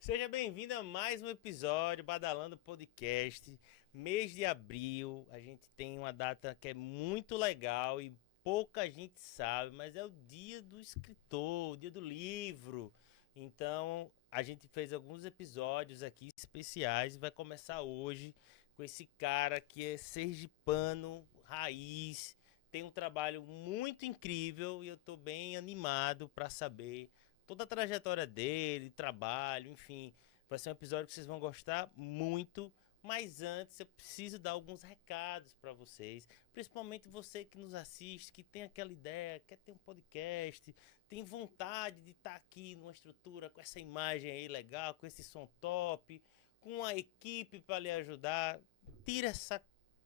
Seja bem-vindo a mais um episódio Badalando Podcast. Mês de abril, a gente tem uma data que é muito legal e pouca gente sabe, mas é o dia do escritor, o dia do livro. Então, a gente fez alguns episódios aqui especiais e vai começar hoje com esse cara que é sergipano, raiz, tem um trabalho muito incrível e eu tô bem animado para saber toda a trajetória dele, trabalho, enfim. Vai ser um episódio que vocês vão gostar muito. Mas antes eu preciso dar alguns recados para vocês, principalmente você que nos assiste, que tem aquela ideia, quer ter um podcast, tem vontade de estar aqui numa estrutura com essa imagem aí legal, com esse som top, com a equipe para lhe ajudar. Tira essa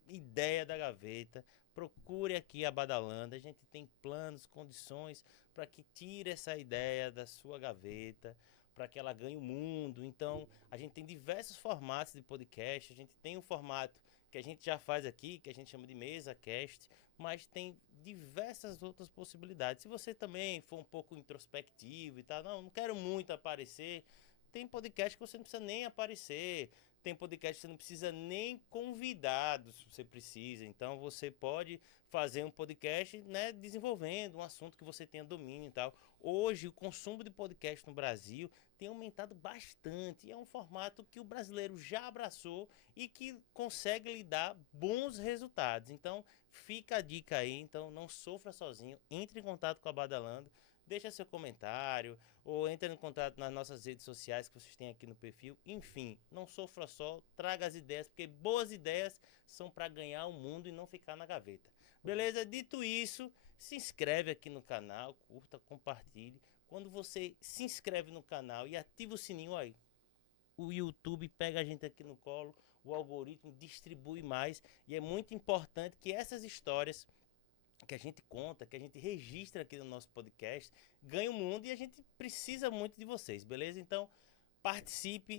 ideia da gaveta, procure aqui a Badalanda, a gente tem planos, condições para que tire essa ideia da sua gaveta, para que ela ganhe o mundo. Então, a gente tem diversos formatos de podcast, a gente tem um formato que a gente já faz aqui, que a gente chama de mesa cast, mas tem diversas outras possibilidades. Se você também for um pouco introspectivo e tal, não quero muito aparecer, tem podcast que você não precisa nem aparecer. Tem podcast que você não precisa nem convidados, você precisa. Então você pode fazer um podcast, né, desenvolvendo um assunto que você tenha domínio e tal. Hoje o consumo de podcast no Brasil tem aumentado bastante. E é um formato que o brasileiro já abraçou e que consegue lhe dar bons resultados. Então fica a dica aí. Então não sofra sozinho. Entre em contato com a Badalando. Deixa seu comentário ou entre em contato nas nossas redes sociais que vocês têm aqui no perfil. Enfim, não sofra só, traga as ideias, porque boas ideias são para ganhar o mundo e não ficar na gaveta. Beleza? Dito isso, se inscreve aqui no canal, curta, compartilhe. Quando você se inscreve no canal e ativa o sininho aí, o YouTube pega a gente aqui no colo, o algoritmo distribui mais e é muito importante que essas histórias que a gente conta, que a gente registra aqui no nosso podcast, ganha o mundo e a gente precisa muito de vocês, beleza? Então, participe,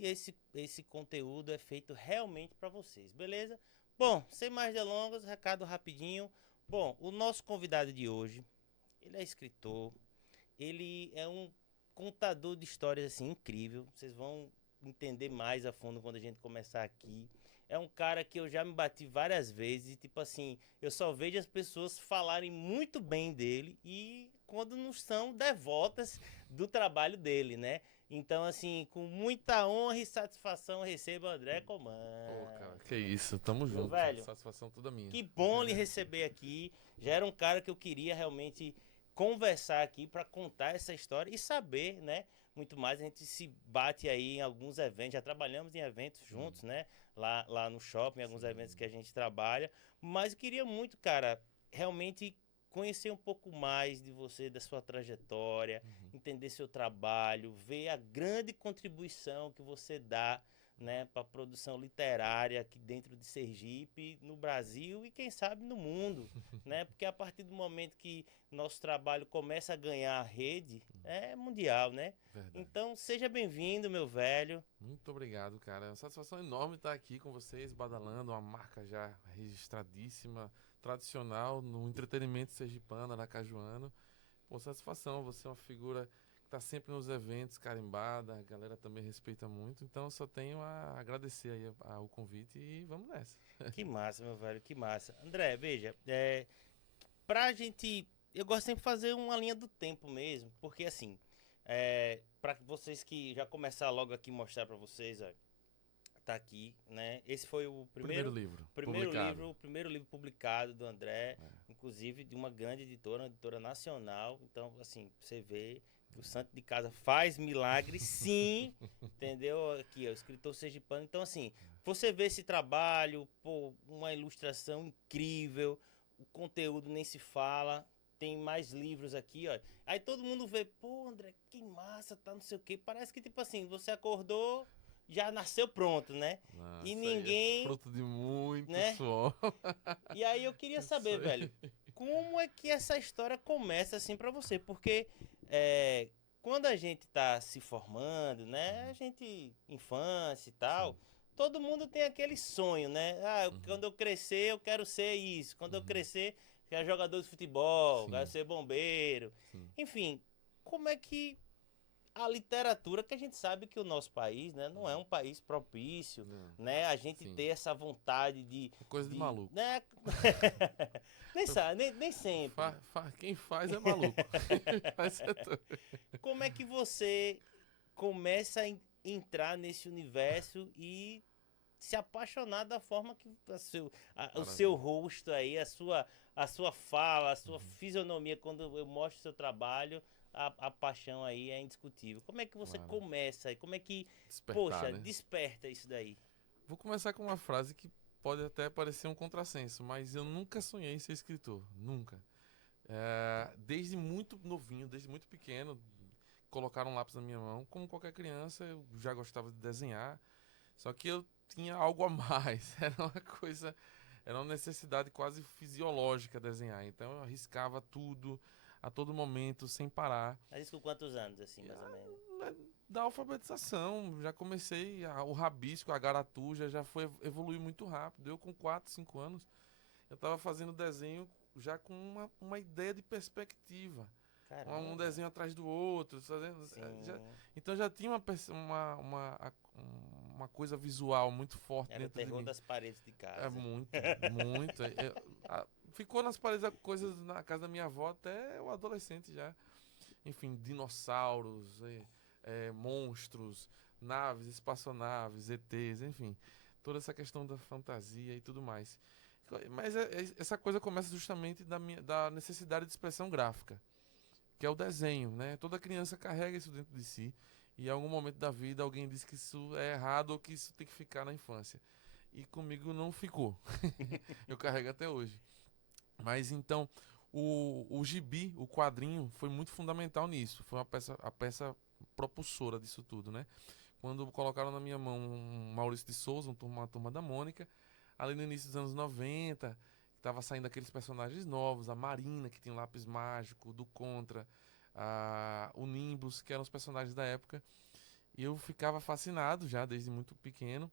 esse conteúdo é feito realmente para vocês, beleza? Bom, sem mais delongas, recado rapidinho. Bom, o nosso convidado de hoje, ele é escritor, ele é um contador de histórias assim incrível. Vocês vão entender mais a fundo quando a gente começar aqui. É um cara que eu já me bati várias vezes e tipo assim, eu só vejo as pessoas falarem muito bem dele e quando não são devotas do trabalho dele, né? Então assim, com muita honra e satisfação recebo André Pô, cara, Coman. que isso, tamo Meu junto. velho, Satisfação toda minha. que bom lhe receber aqui. Já era um cara que eu queria realmente conversar aqui para contar essa história e saber, né? Muito mais. A gente se bate aí em alguns eventos. Já trabalhamos em eventos juntos, né? Lá no shopping, alguns eventos Sim. que a gente trabalha. Mas eu queria muito, cara, realmente conhecer um pouco mais de você, da sua trajetória, entender seu trabalho, ver a grande contribuição que você dá, né, para a produção literária aqui dentro de Sergipe, no Brasil e quem sabe no mundo, né? Porque a partir do momento que nosso trabalho começa a ganhar rede, é mundial, né? Verdade. Então, seja bem-vindo, meu velho. Muito obrigado, cara. É uma satisfação enorme estar aqui com vocês, Badalando, uma marca já registradíssima, tradicional no entretenimento sergipano, aracajuano. Pô, satisfação, você é uma figura que está sempre nos eventos, carimbada, a galera também respeita muito, então eu só tenho a agradecer aí o convite e vamos nessa. Que massa, meu velho, que massa. André, veja, pra gente. Eu gosto sempre de fazer uma linha do tempo mesmo, porque assim, para vocês que já começar logo aqui mostrar pra vocês, ó, tá aqui, né? Esse foi o Primeiro primeiro, livro, primeiro publicado. livro, o primeiro livro publicado do André, É. inclusive de uma grande editora, uma editora nacional. Então, assim, você vê que o santo de casa faz milagre, sim, entendeu? Aqui, ó, o escritor sergipano. Então, assim, você vê esse trabalho, pô, uma ilustração incrível, o conteúdo nem se fala. Tem mais livros aqui, ó. Aí todo mundo vê, pô, André, que massa, tá não sei o quê. Parece que, tipo assim, você acordou, já nasceu pronto, né? E Nossa, aí é ninguém, fruto de muito né? suor. E aí eu queria Isso saber, aí. velho, como é que essa história começa assim pra você? Porque quando a gente tá se formando, né? A gente, infância e tal, Sim. todo mundo tem aquele sonho, né? Ah, Uhum. quando eu crescer, eu quero ser isso. Quando eu Uhum. crescer, eu quero jogador de futebol, quero Sim. ser bombeiro. Sim. Enfim, como é que a literatura, que a gente sabe que o nosso país, né, não é um país propício, Não, né? A gente sim. ter essa vontade Coisa de maluco. né? Nem sempre. Quem faz é maluco. Quem faz é doido. Como é que você começa a entrar nesse universo e se apaixonar da forma que o seu Maravilha. rosto aí, a sua fala, a sua Uhum. fisionomia, quando eu mostro o seu trabalho, a paixão aí é indiscutível. Como é que você Claro. começa aí? Como é que, Despertar, poxa, né? desperta isso daí? Vou começar com uma frase que pode até parecer um contrassenso, mas eu nunca sonhei em ser escritor. Nunca. Desde muito novinho, desde muito pequeno, colocaram um lápis na minha mão. Como qualquer criança, eu já gostava de desenhar. Só que eu tinha algo a mais. Era uma coisa, era uma necessidade quase fisiológica desenhar. Então eu arriscava tudo, a todo momento, sem parar. Mas isso com quantos anos, assim, mais ou menos? Da alfabetização, já comecei o rabisco, a garatuja, já foi evoluir muito rápido. Eu com 4, 5 anos, eu estava fazendo desenho já com uma ideia de perspectiva. Um Caramba. desenho atrás do outro, fazendo, Sim. então já tinha uma coisa visual muito forte Era o dentro de terror mim. das paredes de É casa. muito, muito. Ficou nas paredes coisas na casa da minha avó até o adolescente já. Enfim, dinossauros, monstros, naves, espaçonaves, ETs, enfim. Toda essa questão da fantasia e tudo mais. Mas essa coisa começa justamente da necessidade de expressão gráfica, que é o desenho, né? Toda criança carrega isso dentro de si. E em algum momento da vida alguém diz que isso é errado ou que isso tem que ficar na infância. E comigo não ficou. Eu carrego até hoje. Mas então, o gibi, o quadrinho, foi muito fundamental nisso. Foi a peça propulsora disso tudo, né? Quando colocaram na minha mão um Maurício de Souza, uma turma da Mônica, ali no início dos anos 90, tava saindo aqueles personagens novos, a Marina, que tinha o lápis mágico, do Contra, o Nimbus, que eram os personagens da época. E eu ficava fascinado já desde muito pequeno.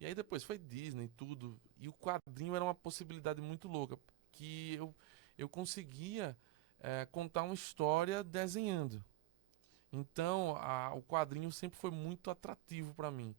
E aí depois foi Disney, tudo. E o quadrinho era uma possibilidade muito louca, que eu conseguia contar uma história desenhando. Então, o quadrinho sempre foi muito atrativo para mim.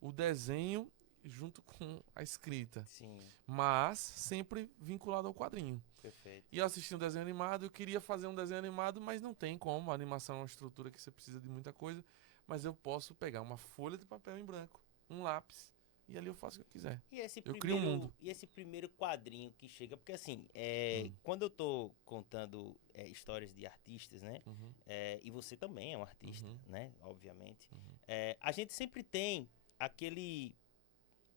O desenho junto com a escrita, Sim, mas sempre vinculado ao quadrinho. perfeito. E eu assisti um desenho animado, eu queria fazer um desenho animado, mas não tem como. A animação é uma estrutura que você precisa de muita coisa. Mas eu posso pegar uma folha de papel em branco, um lápis, e ali eu faço o que eu quiser. Eu crio um mundo. E esse primeiro quadrinho que chega, porque assim, Hum, quando eu tô contando histórias de artistas, né? uhum, E você também é um artista, uhum, né? Obviamente. uhum. A gente sempre tem aquele,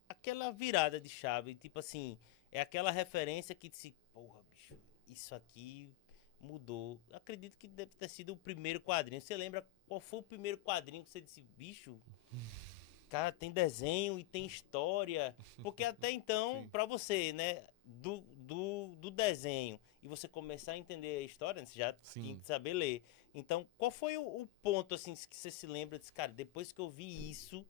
aquela virada de chave, tipo assim, é aquela referência que disse, porra, bicho, isso aqui mudou. Acredito que deve ter sido o primeiro quadrinho. Você lembra qual foi o primeiro quadrinho que você disse, bicho? Cara, tem desenho e tem história. Porque até então, Sim, pra você, né, do desenho e você começar a entender a história, né, você já tinha sim, que saber ler. Então, qual foi o ponto, assim, que você se lembra desse cara? Depois que eu vi isso,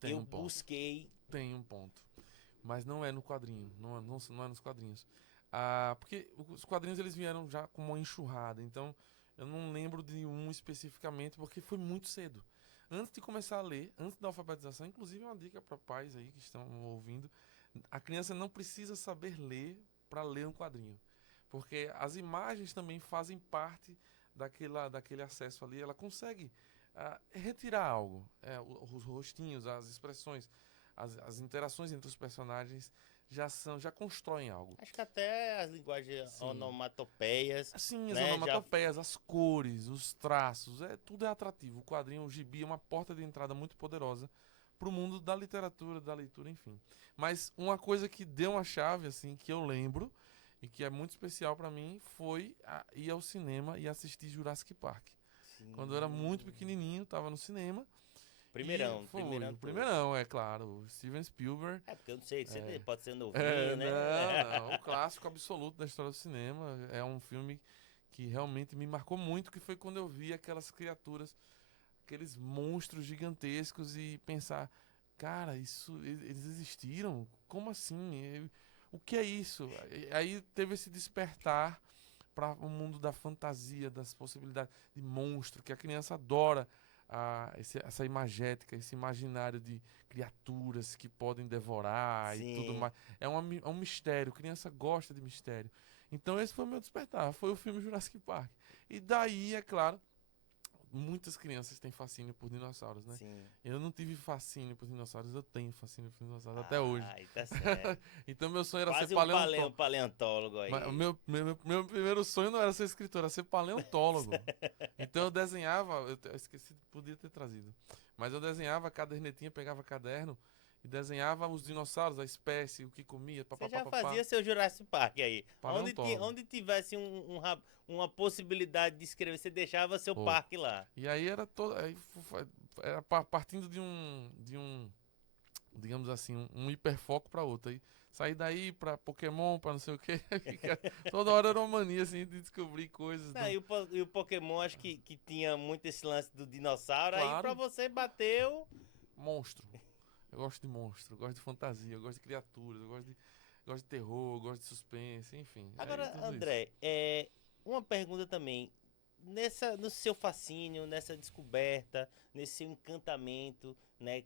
tem eu um ponto. busquei. Tem um ponto. Mas não é no quadrinho, não é nos quadrinhos. Porque os quadrinhos eles vieram já com uma enxurrada, então eu não lembro de um especificamente porque foi muito cedo. Antes de começar a ler, antes da alfabetização, inclusive uma dica para pais aí que estão ouvindo, a criança não precisa saber ler para ler um quadrinho, porque as imagens também fazem parte daquele acesso ali, ela consegue retirar algo, os rostinhos, as expressões, as interações entre os personagens já constroem algo. Acho que até as linguagens Sim. onomatopeias, Assim, as né, já. onomatopeias, as cores, os traços, tudo é atrativo. O quadrinho, o gibi é uma porta de entrada muito poderosa pro mundo da literatura, da leitura, enfim. Mas uma coisa que deu uma chave, assim, que eu lembro e que é muito especial pra mim foi ir ao cinema e assistir Jurassic Park. Quando eu era muito Sim. pequenininho, tava no cinema e Primeirão, foi primeirão o todo. primeirão, é claro, o Steven Spielberg. É, porque eu não sei, você É, pode ser novinho, né? não, o clássico absoluto da história do cinema. É um filme que realmente me marcou muito, que foi quando eu vi aquelas criaturas, aqueles monstros gigantescos e pensar, cara, eles existiram? Como assim? O que é isso? Aí teve esse despertar para o mundo da fantasia, das possibilidades de monstro, que a criança adora essa imagética, esse imaginário de criaturas que podem devorar e tudo Sim. mais. É um mistério, criança gosta de mistério. Então esse foi o meu despertar, foi o filme Jurassic Park. E daí, é claro, muitas crianças têm fascínio por dinossauros, né? Sim. Eu não tive fascínio por dinossauros, eu tenho fascínio por dinossauros até hoje. Aí tá certo. Então meu sonho era ser Quase um paleontólogo. paleontólogo Mas o aí. meu primeiro sonho não era ser escritor, era ser paleontólogo. Então eu desenhava, eu esqueci, podia ter trazido. Mas eu desenhava cadernetinha, pegava caderno e desenhava os dinossauros, a espécie, o que comia, Você já papapá, fazia seu Jurassic Park aí. paleontólogo. Onde tivesse uma possibilidade de escrever, você deixava seu Pô. parque lá. E aí era todo, era partindo de um, digamos assim, um hiperfoco para outro. Aí sair daí para Pokémon, para não sei o que, toda hora era uma mania assim de descobrir coisas Ah, do, e o Pokémon acho que tinha muito esse lance do dinossauro. Aí pra claro, você bateu. monstro. Eu gosto de monstro, eu gosto de fantasia, eu gosto de criaturas, gosto de terror, eu gosto de suspense, enfim. Aí Agora, tudo isso. André, uma pergunta também. No seu fascínio, nessa descoberta, nesse seu encantamento, né,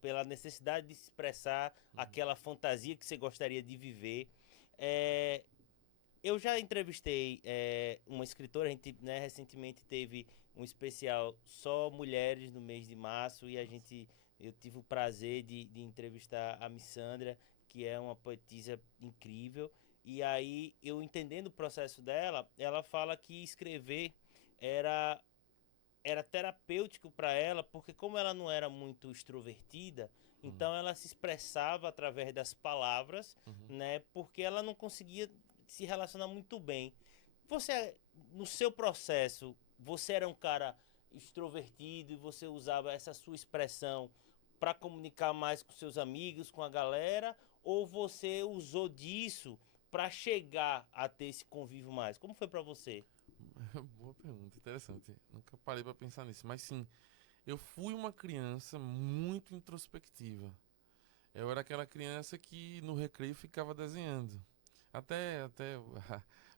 pela necessidade de se expressar Uhum. aquela fantasia que você gostaria de viver, é, eu já entrevistei uma escritora, a gente, né, recentemente teve um especial só mulheres no mês de março e eu tive o prazer de entrevistar a Missandra, que é uma poetisa incrível. E aí, eu entendendo o processo dela, ela fala que escrever era era terapêutico para ela, porque como ela não era muito extrovertida, Uhum. então ela se expressava através das palavras, Uhum. né? Porque ela não conseguia se relacionar muito bem. Você, no seu processo, você era um cara extrovertido e você usava essa sua expressão para comunicar mais com seus amigos, com a galera, ou você usou disso para chegar a ter esse convívio mais? Como foi para você? Boa pergunta, interessante. Nunca parei pra pensar nisso, mas sim, eu fui uma criança muito introspectiva. Eu era aquela criança que no recreio ficava desenhando. Até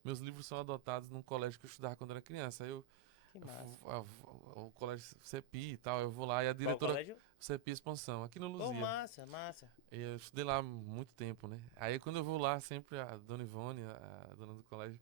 meus livros são adotados num colégio que eu estudava quando era criança. Aí Que massa. o colégio CEPI e tal, eu vou lá e a Qual diretora colégio? CEPI Expansão, aqui no Pô, Luzia. massa, massa. Eu estudei lá há muito tempo, né? Aí quando eu vou lá, sempre a dona Ivone, a dona do colégio,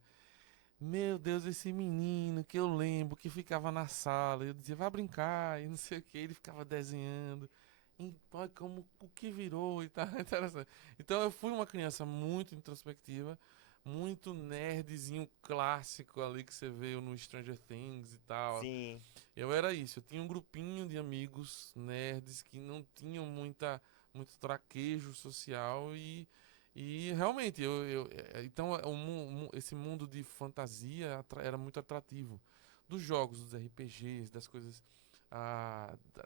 meu Deus, esse menino que eu lembro que ficava na sala, eu dizia, vai brincar, e não sei o que, ele ficava desenhando, e, pô, como o que virou e tal, interessante. Então eu fui uma criança muito introspectiva, muito nerdzinho clássico ali que você veio no Stranger Things e tal. Sim. Eu era isso, eu tinha um grupinho de amigos nerds que não tinham muito traquejo social e realmente, então esse mundo de fantasia era muito atrativo. Dos jogos, dos RPGs, das coisas,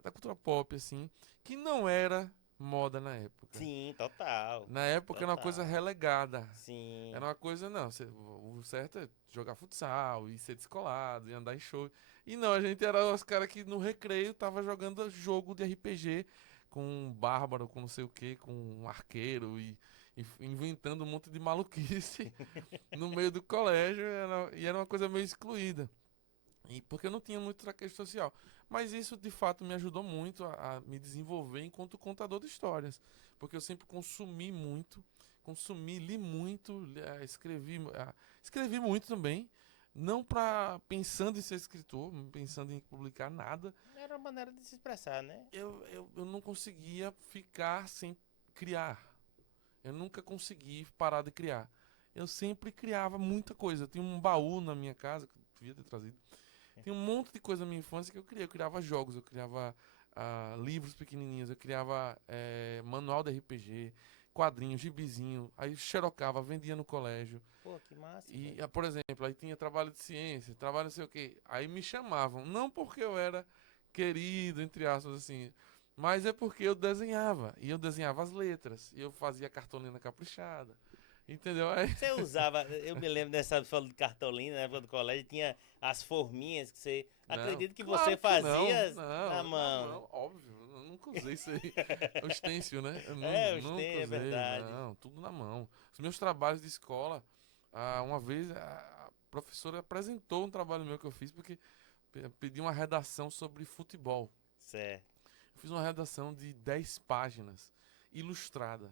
da cultura pop, assim, que não era moda na época. Sim, total. Na época era uma coisa Total. relegada. Sim. Era uma coisa, não, o certo é jogar futsal, e ser descolado, e andar em show. E não, a gente era os caras que no recreio tava jogando jogo de RPG com um bárbaro, com não sei o que, com um arqueiro e inventando um monte de maluquice no meio do colégio, e era uma coisa meio excluída. E porque eu não tinha muito traquejo social. Mas isso de fato me ajudou muito a me desenvolver enquanto contador de histórias. Porque eu sempre li muito, escrevi muito também. Não para pensando em ser escritor, pensando em publicar nada. Era uma maneira de se expressar, né? Eu não conseguia ficar sem criar. Eu nunca consegui parar de criar. Eu sempre criava muita coisa. Eu tinha um baú na minha casa, que eu devia ter trazido. Tem um monte de coisa na minha infância que eu criei. Eu criava jogos, eu criava livros pequenininhos, eu criava manual de RPG, quadrinhos, gibizinho. Aí xerocava, vendia no colégio. Pô, que massa, E, velho. por exemplo, aí tinha trabalho de ciência, trabalho não sei o quê. Aí me chamavam, não porque eu era querido, entre aspas, assim, mas é porque eu desenhava. E eu desenhava as letras. E eu fazia cartolina caprichada. Entendeu? Aí, Você usava, eu me lembro dessa falando de cartolina, na época do colégio, tinha as forminhas que você. não, Acredito que você claro que não. fazia na Não, na mão. mão, óbvio. Eu nunca usei isso aí. O stencil, né? Eu Os nunca tem, é usei, verdade. não. Tudo na mão. Os meus trabalhos de escola, uma vez a professora apresentou um trabalho meu que eu fiz, porque pedi uma redação sobre futebol. Certo. Eu fiz uma redação de 10 páginas, ilustrada.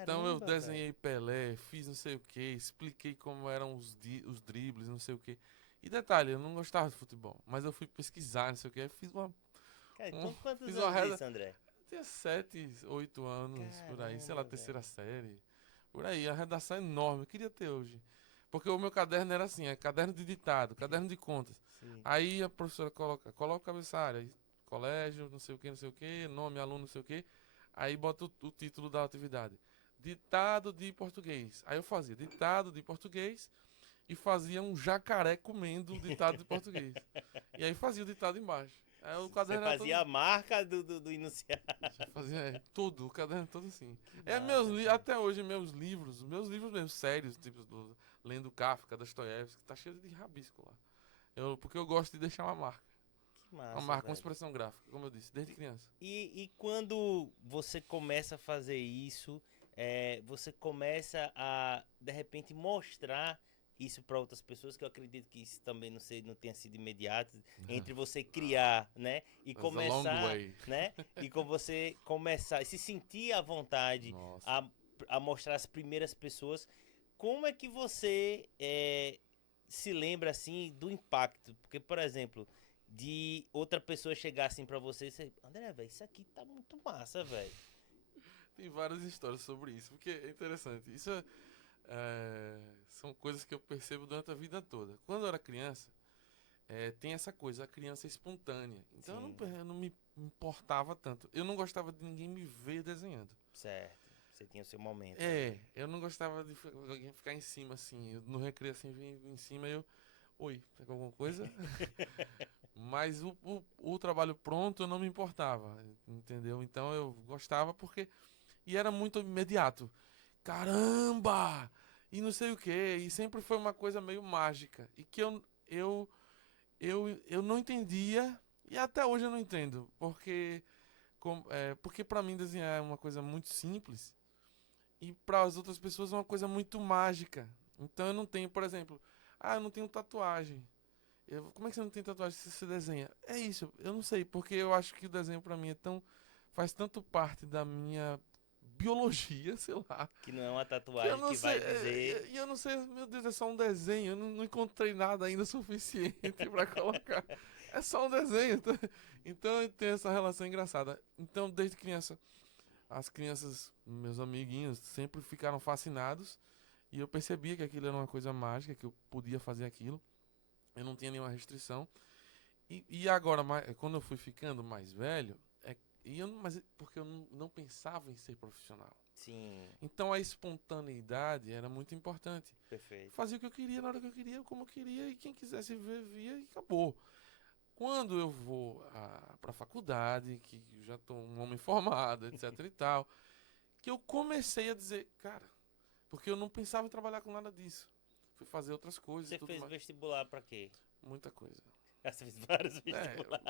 Então eu Caramba, desenhei velho. Pelé, fiz não sei o que, expliquei como eram os dribles, não sei o que. E detalhe, eu não gostava de futebol, mas eu fui pesquisar, não sei o que, fiz Cara, um- com quantos fiz uma anos reda, isso, André? tinha 7, 8 anos, por aí, sei lá, Caramba, velho. terceira série, por aí, a redação é enorme, eu queria ter hoje. Porque o meu caderno era assim, é caderno de ditado, caderno de contas. Sim. Aí a professora coloca o cabeçalho, aí, colégio, não sei o que, nome, aluno, não sei o que. Aí bota o título da atividade. Ditado de português. Aí eu fazia ditado de português e fazia um jacaré comendo o ditado de português. E aí fazia o ditado embaixo. Aí o Você caderno era fazia todo. a marca do enunciado. Já fazia tudo, o caderno todo assim. Que massa, cara. Até hoje meus livros mesmo sérios, tipo lendo Kafka, Dostoiévski, tá cheio de rabisco lá. Porque eu gosto de deixar Que uma massa, marca, uma velho. expressão gráfica, como eu disse, desde criança. E quando você começa a fazer isso, você começa a, de repente, mostrar isso para outras pessoas, que eu acredito que isso também não sei, não tenha sido imediato, entre você criar, né, e That's a long começar, way. né, e com você começar, e se sentir à vontade Nossa. a mostrar as primeiras pessoas, como é que você se lembra, assim, do impacto? Porque, por exemplo, de outra pessoa chegar assim pra você e você, André, velho, isso aqui tá muito massa, velho. Tem várias histórias sobre isso, porque é interessante. São coisas que eu percebo durante a vida toda. Quando eu era criança, tem essa coisa, a criança é espontânea. Então Sim, eu não me importava tanto. Eu não gostava de ninguém me ver desenhando. certo. Você tinha o seu momento ali. Eu não gostava de alguém ficar em cima assim. No recreio assim, vinha em cima e eu. Oi, pegou alguma coisa? Mas o trabalho pronto eu não me importava, entendeu? Então eu gostava porque. E era muito imediato. Caramba! E não sei o quê. E sempre foi uma coisa meio mágica. E que eu não entendia. E até hoje eu não entendo. Porque para mim desenhar é uma coisa muito simples. E para as outras pessoas é uma coisa muito mágica. Então eu não tenho, por exemplo, eu não tenho tatuagem. Como é que você não tem tatuagem se você desenha? É isso, eu não sei, porque eu acho que o desenho pra mim faz tanto parte da minha biologia, sei lá, Que não é uma que eu tatuagem não que sei, vai dizer. e eu não sei, meu Deus, é só um desenho, eu não encontrei nada ainda suficiente pra colocar. É só um desenho, então eu tenho essa relação engraçada. Então, desde criança, as crianças, meus amiguinhos, sempre ficaram fascinados e eu percebia que aquilo era uma coisa mágica, que eu podia fazer aquilo. Eu não tinha nenhuma restrição. E agora, quando eu fui ficando mais velho, mas porque eu não pensava em ser profissional. Sim, Então a espontaneidade era muito importante. perfeito. Fazia o que eu queria, na hora que eu queria, como eu queria, e quem quisesse ver, via e acabou. Quando eu vou para a faculdade, que eu já estou um homem formado, etc e tal, que eu comecei a dizer, cara, porque eu não pensava em trabalhar com nada disso. Fui fazer outras coisas e Você tudo fez mais. vestibular pra quê? Muita coisa. Você fez vários É, vestibulares.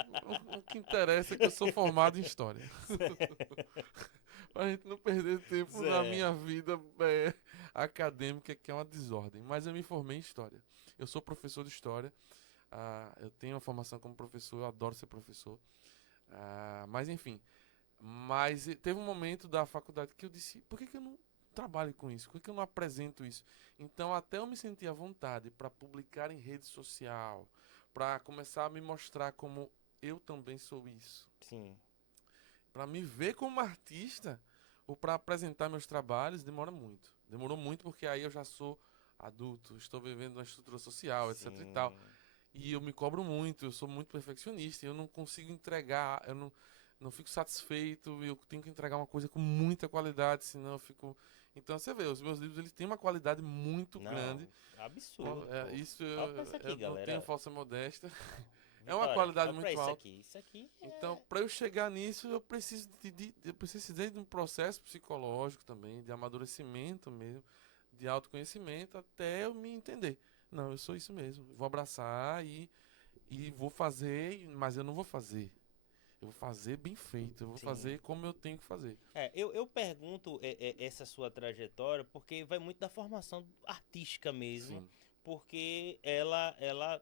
o que interessa é que eu sou formado em história. Pra gente não perder tempo na Zé. minha vida acadêmica, que é uma desordem. Mas eu me formei em história. Eu sou professor de história. Eu tenho uma formação como professor, eu adoro ser professor. Mas enfim. Mas teve um momento da faculdade que eu disse: por que eu não trabalho com isso? Por que eu não apresento isso? Então, até eu me sentir à vontade para publicar em rede social, para começar a me mostrar como eu também sou isso, Sim, para me ver como artista ou para apresentar meus trabalhos, demora muito. Demorou muito porque aí eu já sou adulto, estou vivendo uma estrutura social, etc e tal. sim. E eu me cobro muito, eu sou muito perfeccionista, eu não consigo entregar, não fico satisfeito, eu tenho que entregar uma coisa com muita qualidade, senão eu fico. Então você vê, os meus livros eles têm uma qualidade muito grande. Não, absurdo, pô. Isso Olha pra isso aqui, eu não tenho galera. falsa modéstia. É uma Vitória, qualidade olha pra muito isso alta. aqui. Isso aqui Então, é. para eu chegar nisso, eu precisei de um processo psicológico também, de amadurecimento mesmo, de autoconhecimento, até eu me entender. Não, eu sou isso mesmo. Vou abraçar e vou fazer, mas eu não vou fazer. Eu vou fazer bem feito, eu vou Sim. fazer como eu tenho que fazer. Eu pergunto essa sua trajetória porque vai muito da formação artística mesmo. Sim. porque ela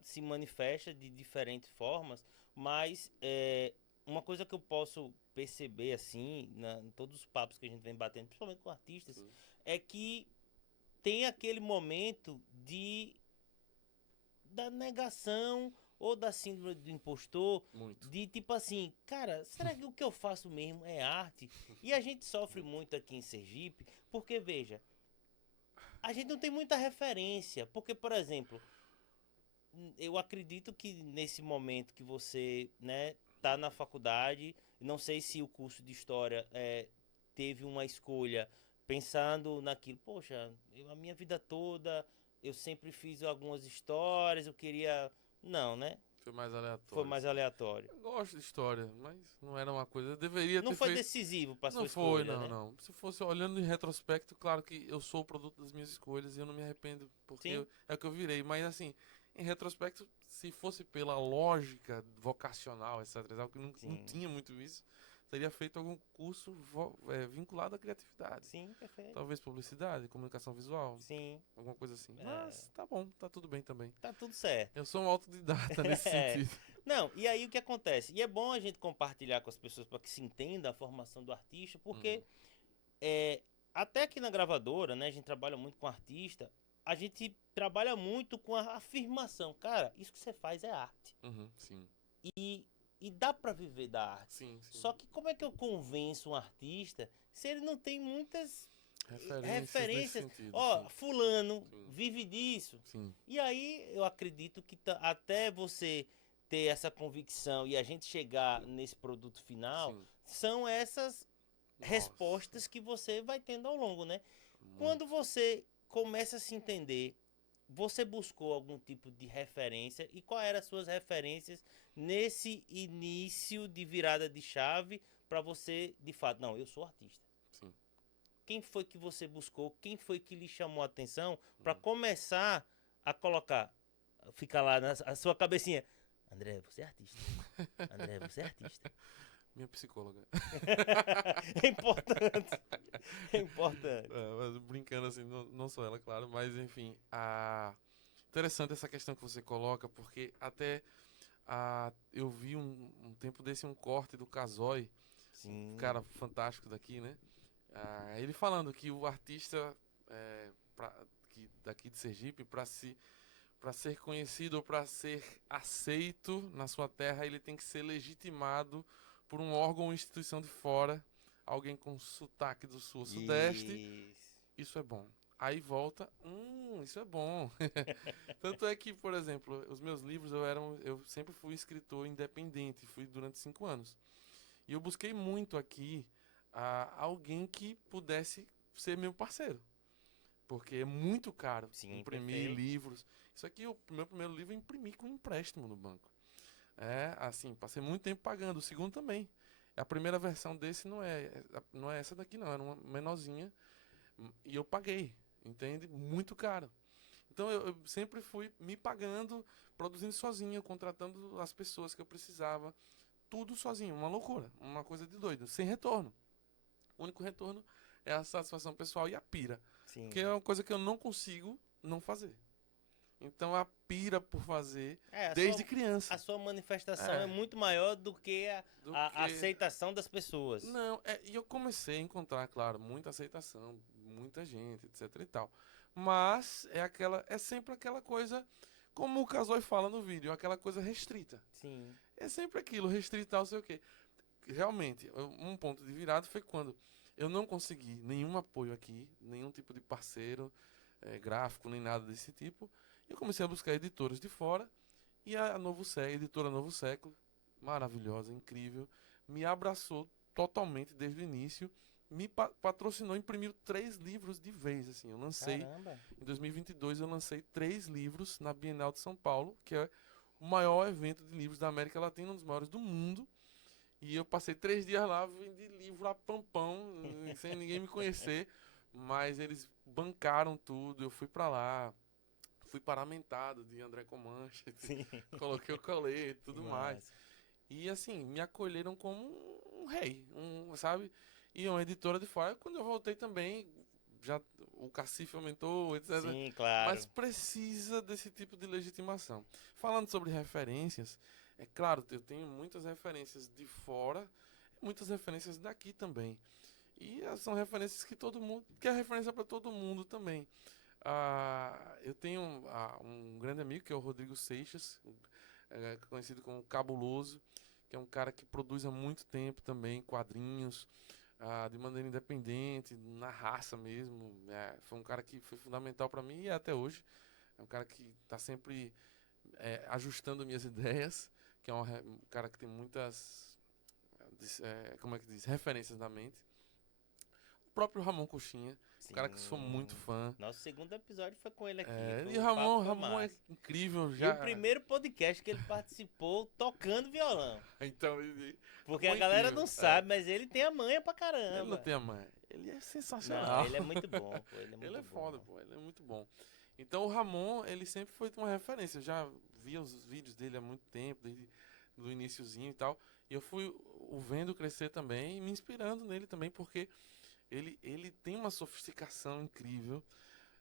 se manifesta de diferentes formas, mas uma coisa que eu posso perceber, assim, em todos os papos que a gente vem batendo, principalmente com artistas, Sim. é que tem aquele momento da negação ou da síndrome do impostor, Muito. de tipo assim, cara, será que o que eu faço mesmo é arte? E a gente sofre Muito. muito aqui em Sergipe, porque veja, a gente não tem muita referência, porque, por exemplo, eu acredito que nesse momento que você, né, tá na faculdade, não sei se o curso de história teve uma escolha pensando naquilo, poxa, a minha vida toda eu sempre fiz algumas histórias, eu queria, não, né? Foi mais Foi aleatório, mais assim. aleatório. Eu gosto de história, mas não era uma coisa. Eu deveria Não ter foi feito. decisivo para Não sua foi, escolha, não, né? não. Se fosse olhando em retrospecto, claro que eu sou o produto das minhas escolhas e eu não me arrependo, porque Sim, é o que eu virei. Mas assim, em retrospecto, se fosse pela lógica vocacional, etc, que não sim, tinha muito isso, teria feito algum curso vinculado à criatividade. sim, perfeito. Talvez publicidade, comunicação visual, Sim, alguma coisa assim. é, Mas tá bom, tá tudo bem também. tá tudo certo. Eu sou um autodidata nesse É. sentido. Não, e aí o que acontece? E é bom a gente compartilhar com as pessoas para que se entenda a formação do artista, Uhum, porque é, até aqui na gravadora, né, a gente trabalha muito com artista, a gente trabalha muito com a afirmação. Cara, isso que você faz é arte. sim. E, e dá para viver da arte. Sim, sim. Só que como é que eu convenço um artista se ele não tem muitas Referências nesse referências? sentido, Ó, sim. fulano Sim, vive disso. sim, E aí eu acredito que até você ter essa convicção e a gente chegar nesse produto final, sim. são essas Nossa, respostas que você vai tendo ao longo, né? Quando muito. você começa a se entender, você buscou algum tipo de referência e quais eram as suas referências nesse início de virada de chave para você, de fato, não, eu sou artista. Sim. Quem foi que você buscou? Quem foi que lhe chamou a atenção para Uhum. começar a colocar, fica lá na sua cabecinha, André, você é artista. André, você é artista. Minha psicóloga. É importante. É importante. Mas brincando assim, não só ela, claro, mas enfim, interessante essa questão que você coloca, porque até eu vi um tempo desse um corte do Casoy, um Sim. cara fantástico daqui, né? Ele falando que o artista daqui de Sergipe, para ser conhecido ou para ser aceito na sua terra, ele tem que ser legitimado por um órgão ou instituição de fora, alguém com sotaque do sul ou sudeste. Isso. Isso é bom. Aí volta, isso é bom. Tanto é que, por exemplo, os meus livros eu sempre fui escritor independente, fui durante 5 anos. E eu busquei muito aqui alguém que pudesse ser meu parceiro, porque é muito caro Sim, imprimir perfeito. livros. Isso aqui, o meu primeiro livro eu imprimi com empréstimo no banco. Assim, passei muito tempo pagando. O segundo também. A primeira versão desse não é essa daqui não, era uma menorzinha e eu paguei, entende? Muito caro. Então eu sempre fui me pagando, produzindo sozinho, contratando as pessoas que eu precisava, tudo sozinho, uma loucura, uma coisa de doido, sem retorno. O único retorno é a satisfação pessoal e a pira, que é Sim. uma coisa que eu não consigo não fazer. Então a pira por fazer É, desde a criança. sua manifestação é É, muito maior do que do a que. aceitação das pessoas. Não, e eu comecei a encontrar, claro, muita aceitação, muita gente, etc e tal. Mas é sempre aquela coisa, como o Casoy fala no vídeo, aquela coisa restrita. Sim. É sempre aquilo, restrita, não sei o quê. Realmente, um ponto de virada foi quando eu não consegui nenhum apoio aqui, nenhum tipo de parceiro, gráfico, nem nada desse tipo. Eu comecei a buscar editoras de fora e a editora Novo Século, maravilhosa, incrível, me abraçou totalmente desde o início, me patrocinou, imprimiu 3 livros de vez, assim. Eu lancei Caramba. em 2022 eu lancei 3 livros na Bienal de São Paulo, que é o maior evento de livros da América Latina, um dos maiores do mundo. E eu passei 3 dias lá, vendi livro a pampão, sem ninguém me conhecer, mas eles bancaram tudo. Eu fui pra lá, fui paramentado de André Comanche, Sim. coloquei o colete e Que tudo mais. massa. E assim, me acolheram como um rei, sabe? E uma editora de fora. Quando eu voltei também, já o cacife aumentou, etc. Sim, claro. Mas precisa desse tipo de legitimação. Falando sobre referências, é claro, eu tenho muitas referências de fora, muitas referências daqui também. E são referências que todo mundo, que é referência para todo mundo também. Eu tenho um grande amigo que é o Rodrigo Seixas, conhecido como Cabuloso, que é um cara que produz há muito tempo também quadrinhos, de maneira independente, na raça mesmo. Foi um cara que foi fundamental para mim e até hoje. É um cara que está sempre ajustando minhas ideias, que é um cara que tem muitas, como é que diz, referências na mente. O próprio Ramon Coxinha, um cara que sou muito fã. Nosso segundo episódio foi com ele aqui. E Ramon é massa. incrível E já. o primeiro podcast que ele participou tocando violão. Então, Porque a galera não sabe, mas ele tem a manha pra caramba. Ele não tem a manha. Ele é sensacional. Não, ele é muito bom, pô. Ele é foda, pô. Ele é muito bom. Então o Ramon, ele sempre foi uma referência. Eu já via os vídeos dele há muito tempo, desde do iniciozinho e tal. E eu fui o vendo crescer também e me inspirando nele também, porque ele tem uma sofisticação incrível.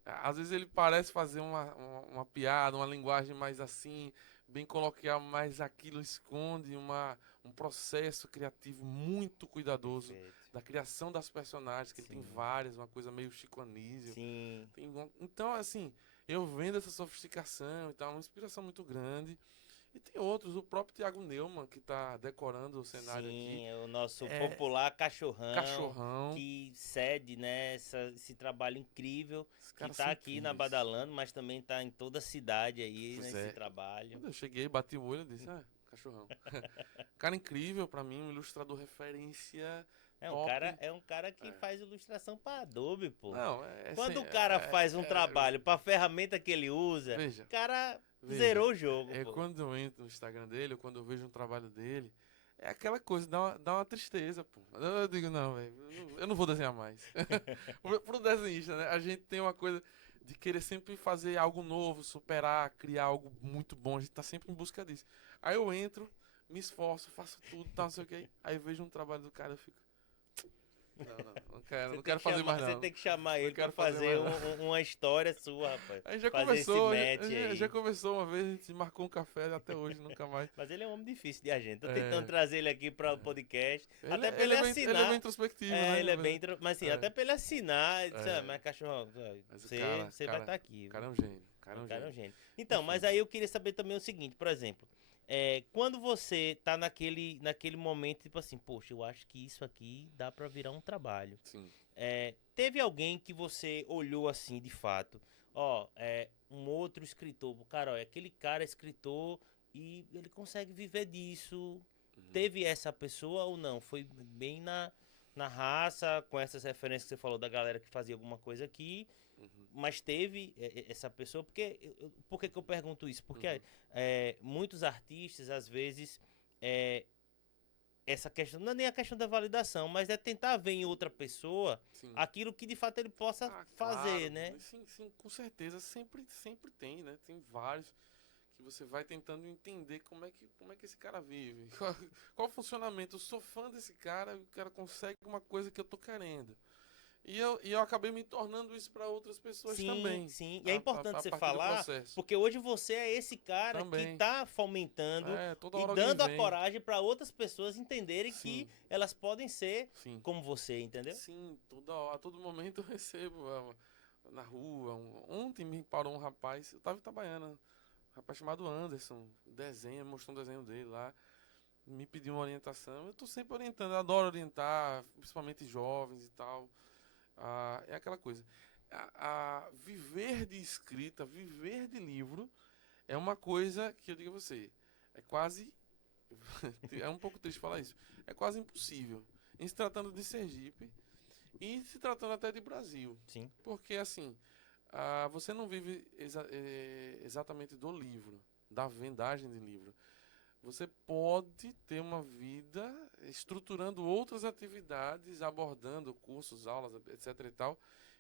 Às vezes ele parece fazer uma piada, uma linguagem mais assim, bem coloquial, mas aquilo esconde um processo criativo muito cuidadoso. Perfeito. Da criação das personagens, que ele tem várias, uma coisa meio Chico Anísio. Sim. Então, assim, eu vendo essa sofisticação e tal, uma inspiração muito grande. E tem outros, o próprio Thiago Neumann, que está decorando o cenário aqui. Sim, o nosso popular Cachorrão. Cachorrão. Que cede, né, esse trabalho incrível. Que tá aqui na Badalando, mas também tá em toda a cidade aí, nesse trabalho. Quando eu cheguei, bati o olho e disse, Cachorrão. Cara incrível pra mim, um ilustrador referência. É um cara que faz ilustração pra Adobe, pô. Não, quando o cara faz um trabalho pra ferramenta que ele usa, o cara zerou o jogo, pô. Quando eu entro no Instagram dele, ou quando eu vejo um trabalho dele, é aquela coisa, dá uma tristeza, pô. Eu digo, não, velho, eu não vou desenhar mais. Pro desenhista, né? A gente tem uma coisa de querer sempre fazer algo novo, superar, criar algo muito bom. A gente tá sempre em busca disso. Aí eu entro, me esforço, faço tudo, não sei o que. Aí eu vejo um trabalho do cara, eu fico... Não quero fazer mais não. Você tem que chamar ele pra fazer uma história sua, rapaz. A gente já conversou uma vez, a gente marcou um café, até hoje nunca mais. Mas ele é um homem difícil de agenda. Tô tentando trazer ele aqui para o podcast. Até pra ele assinar. Ele é bem introspectivo, né? Ele é bem mas assim, até pra ele assinar, mas cachorro, você vai estar aqui. O cara é um gênio. O cara é um gênio. Então, mas aí eu queria saber também o seguinte, por exemplo, quando você tá naquele momento, tipo assim, poxa, eu acho que isso aqui dá pra virar um trabalho. Sim. Teve alguém que você olhou assim, de fato, um outro escritor, cara, aquele cara é escritor e ele consegue viver disso. Teve essa pessoa ou não? Foi bem na raça, com essas referências que você falou da galera que fazia alguma coisa aqui, mas teve essa pessoa, por que eu pergunto isso? Porque muitos artistas, às vezes, essa questão, não é nem a questão da validação, mas é tentar ver em outra pessoa aquilo que de fato ele possa fazer, claro, né? Sim, com certeza, sempre tem, né? Tem vários que você vai tentando entender como é que esse cara vive, qual o funcionamento. Eu sou fã desse cara, o cara consegue uma coisa que eu tô querendo. E eu acabei me tornando isso para outras pessoas também. Sim, e é importante você falar, porque hoje você é esse cara também, que tá fomentando e dando a coragem para outras pessoas entenderem que elas podem ser como você, entendeu? Sim, a todo momento eu recebo na rua. Ontem me parou um rapaz, eu tava em Itabaiana, um rapaz chamado Anderson, mostrou um desenho dele lá, me pediu uma orientação. Eu tô sempre orientando, eu adoro orientar, principalmente jovens e tal. É aquela coisa. Viver de escrita, viver de livro é uma coisa que eu digo a você, é quase é um pouco triste falar isso, é quase impossível em se tratando de Sergipe e se tratando até de Brasil. Sim. Porque assim, você não vive exatamente do livro, da vendagem de livro. Você pode ter uma vida estruturando outras atividades, abordando cursos, aulas, etc e tal,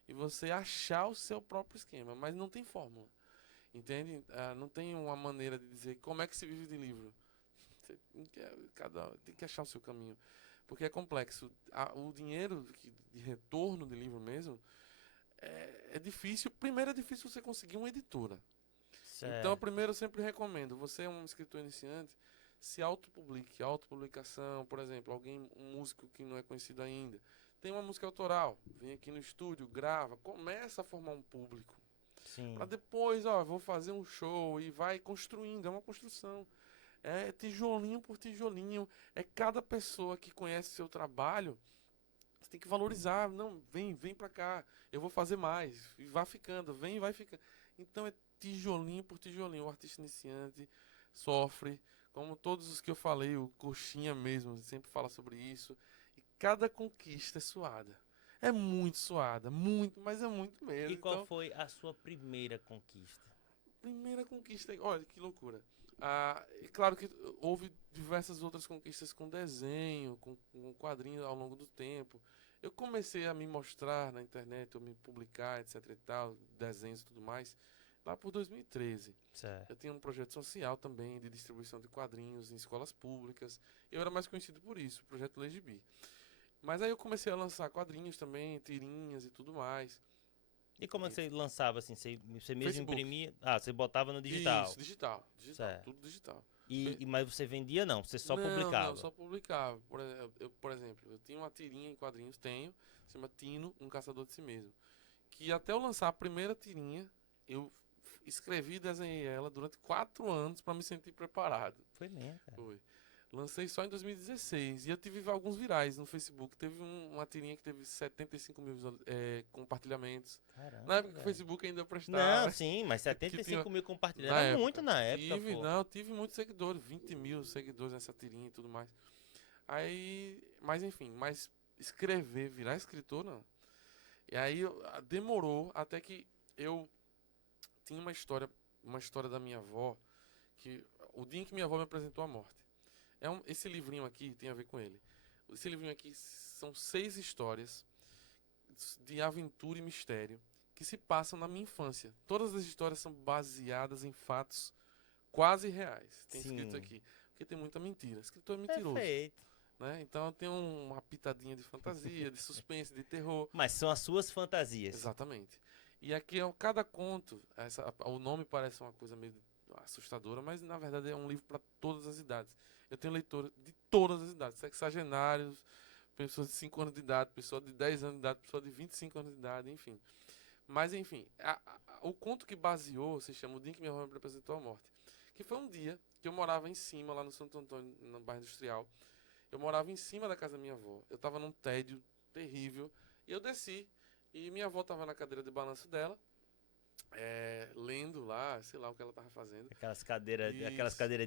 e você achar o seu próprio esquema, mas não tem fórmula, entende? Não tem uma maneira de dizer como é que se vive de livro. Você tem que achar o seu caminho, porque é complexo. O dinheiro de retorno de livro mesmo é difícil. Primeiro é difícil você conseguir uma editora. Certo. Então, primeiro eu sempre recomendo, você é um escritor iniciante, se autopublique, autopublicação, por exemplo, um músico que não é conhecido ainda, tem uma música autoral, vem aqui no estúdio, grava, começa a formar um público. Sim. Para depois, ó, vou fazer um show e vai construindo, é uma construção. É tijolinho por tijolinho, é cada pessoa que conhece seu trabalho, você tem que valorizar, não, vem pra cá, eu vou fazer mais, e vai ficando, vem e vai ficando. Então é tijolinho por tijolinho, o artista iniciante sofre, como todos os que eu falei, o Coxinha mesmo sempre fala sobre isso, e cada conquista é suada. É muito suada, muito, mas é muito mesmo. E qual Então, foi a sua primeira conquista? primeira conquista, olha que loucura. É claro que houve diversas outras conquistas com desenho, com quadrinho ao longo do tempo. Eu comecei a me mostrar na internet, eu me publicar, etc e tal, desenhos e tudo mais, lá por 2013. Certo. Eu tinha um projeto social também de distribuição de quadrinhos em escolas públicas. Eu era mais conhecido por isso, o projeto Legibi. Mas aí eu comecei a lançar quadrinhos também, tirinhas e tudo mais. E como é que E você lançava assim? Você mesmo Facebook. imprimia? Ah, você botava no digital. Isso, digital, Certo. tudo digital. Mas você vendia não? Você só Não, publicava? só publicava. Por exemplo, eu tinha uma tirinha em quadrinhos, se chama Tino, um caçador de si mesmo. Que até eu lançar a primeira tirinha, eu escrevi e desenhei ela durante 4 anos para me sentir preparado. Foi mesmo, cara. Foi. Lancei só em 2016 e eu tive alguns virais no Facebook. Teve uma tirinha que teve 75 mil compartilhamentos. Caramba, Na época que o velho. Facebook ainda Não, prestava. sim, mas que 75 mil Na compartilhados era época. muito na época, pô. Tive muitos seguidores, 20 mil seguidores nessa tirinha e tudo mais. Aí, mas enfim, mas escrever, virar escritor, não. E aí demorou até que eu tinha uma história da minha avó, que o dia em que minha avó me apresentou a morte. Esse livrinho aqui tem a ver com ele. Esse livrinho aqui são 6 histórias de aventura e mistério que se passam na minha infância. Todas as histórias são baseadas em fatos quase reais. Tem Sim. escrito aqui. Porque tem muita mentira. Escritor é mentiroso. Perfeito. Né? Então tem uma pitadinha de fantasia, de suspense, de terror. Mas são as suas fantasias. Exatamente. E aqui cada conto, o nome parece uma coisa meio assustadora, mas na verdade é um livro para todas as idades. Eu tenho leitores de todas as idades, sexagenários, pessoas de 5 anos de idade, pessoas de 10 anos de idade, pessoas de 25 anos de idade, enfim. Mas enfim, o conto que baseou se chama O Dia em que Minha Avó Me Apresentou a Morte. Que foi um dia que eu morava em cima, lá no Santo Antônio, no bairro Industrial. Eu morava em cima da casa da minha avó. Eu estava num tédio terrível. E eu desci. E minha avó estava na cadeira de balanço dela, lendo lá, sei lá o que ela estava fazendo. Aquelas cadeiras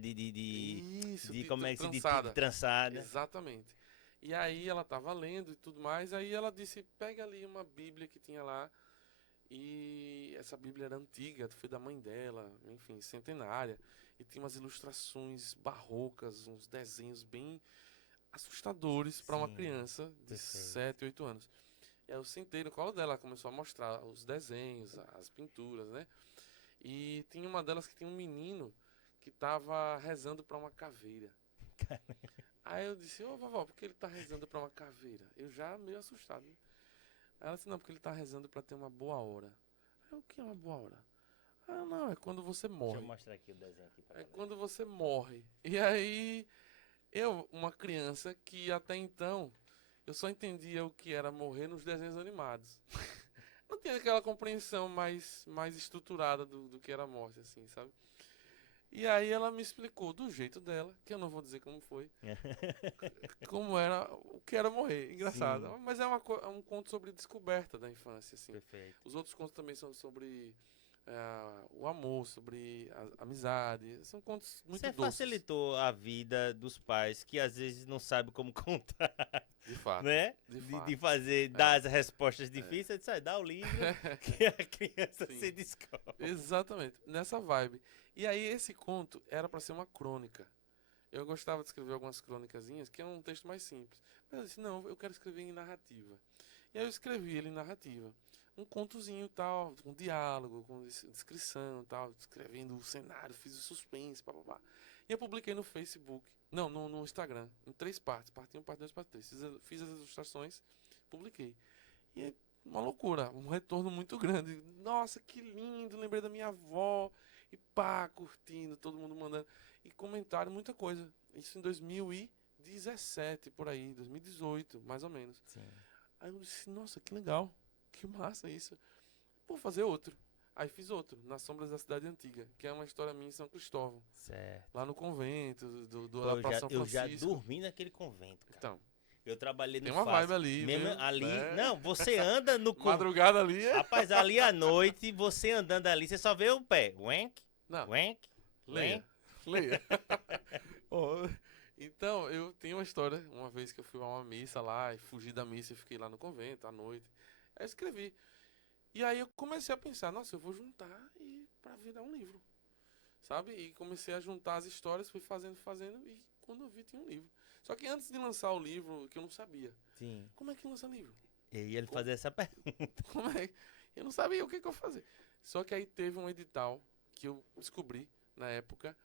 Isso, de como é que se diz? trançada. De trançada. Exatamente. E aí ela estava lendo e tudo mais. Aí ela disse, pega ali uma Bíblia que tinha lá. E essa Bíblia era antiga, foi da mãe dela, enfim, centenária. E tinha umas ilustrações barrocas, uns desenhos bem assustadores para uma Sim, criança de perfeito. 7, 8 anos. E aí eu sentei no colo dela, ela começou a mostrar os desenhos, as pinturas, né? E tinha uma delas que tinha um menino que estava rezando para uma caveira. Aí eu disse, ô vovó, por que ele tá rezando para uma caveira? Eu já meio assustado, né? Aí ela disse, não, porque ele tá rezando para ter uma boa hora. Aí, o que é uma boa hora? Ah, não, é quando você Deixa morre. eu mostrar aqui o desenho aqui pra É galera. quando você morre. E aí, uma criança que até então, eu só entendia o que era morrer nos desenhos animados. Não tinha aquela compreensão mais estruturada do que era a morte, assim, sabe? E aí ela me explicou do jeito dela, que eu não vou dizer como foi, como era, o que era morrer. Engraçado. Sim. Mas é um conto sobre descoberta da infância, assim. Perfeito. Os outros contos também são sobre o amor, sobre a amizade. São contos muito Você doces. facilitou a vida dos pais que às vezes não sabem como contar, De fato. né? De De fato. fazer, dar as respostas difíceis, você dá o livro que a criança Sim. se descobre. Exatamente, nessa vibe. E aí esse conto era para ser uma crônica. Eu gostava de escrever algumas crônicazinhas, que é um texto mais simples. Mas eu disse, não, eu quero escrever em narrativa. E aí eu escrevi ele em narrativa. Um contozinho tal, com diálogo, com descrição tal, escrevendo o cenário, fiz o suspense, papapá. E eu publiquei no Facebook, não, no Instagram, em 3 partes, parte 1, parte 2, parte 3. Fiz as ilustrações, publiquei. E uma loucura, um retorno muito grande. Nossa, que lindo, lembrei da minha avó. E pá, curtindo, todo mundo mandando. E comentário, muita coisa. Isso em 2017, por aí, 2018, mais ou menos. Sim. Aí eu disse, nossa, que legal, que massa isso. Vou fazer outro. Aí fiz outro, Nas Sombras da Cidade Antiga, que é uma história minha em São Cristóvão. Certo. Lá no convento, Pô, lá pra São eu já Francisco. dormi naquele convento, cara. Então, Eu trabalhei tem no uma vibe FASC. ali, Mesmo viu? ali, É. não, você anda no Madrugada ali é... Rapaz, ali à noite, você andando ali, você só vê o pé. Wank, Não, wank, leia, wank. leia. Ó, então, eu tenho uma história, uma vez que eu fui a uma missa lá, e fugi da missa e fiquei lá no convento à noite. Aí eu escrevi. E aí eu comecei a pensar, nossa, eu vou juntar e pra virar um livro. Sabe? E comecei a juntar as histórias, fui fazendo, e quando eu vi tinha um livro. Só que antes de lançar o livro, que eu não sabia, Sim. como é que lança livro? Eu ia lhe fazer essa pergunta. Como é? Eu não sabia o que eu ia fazer. Só que aí teve um edital que eu descobri na época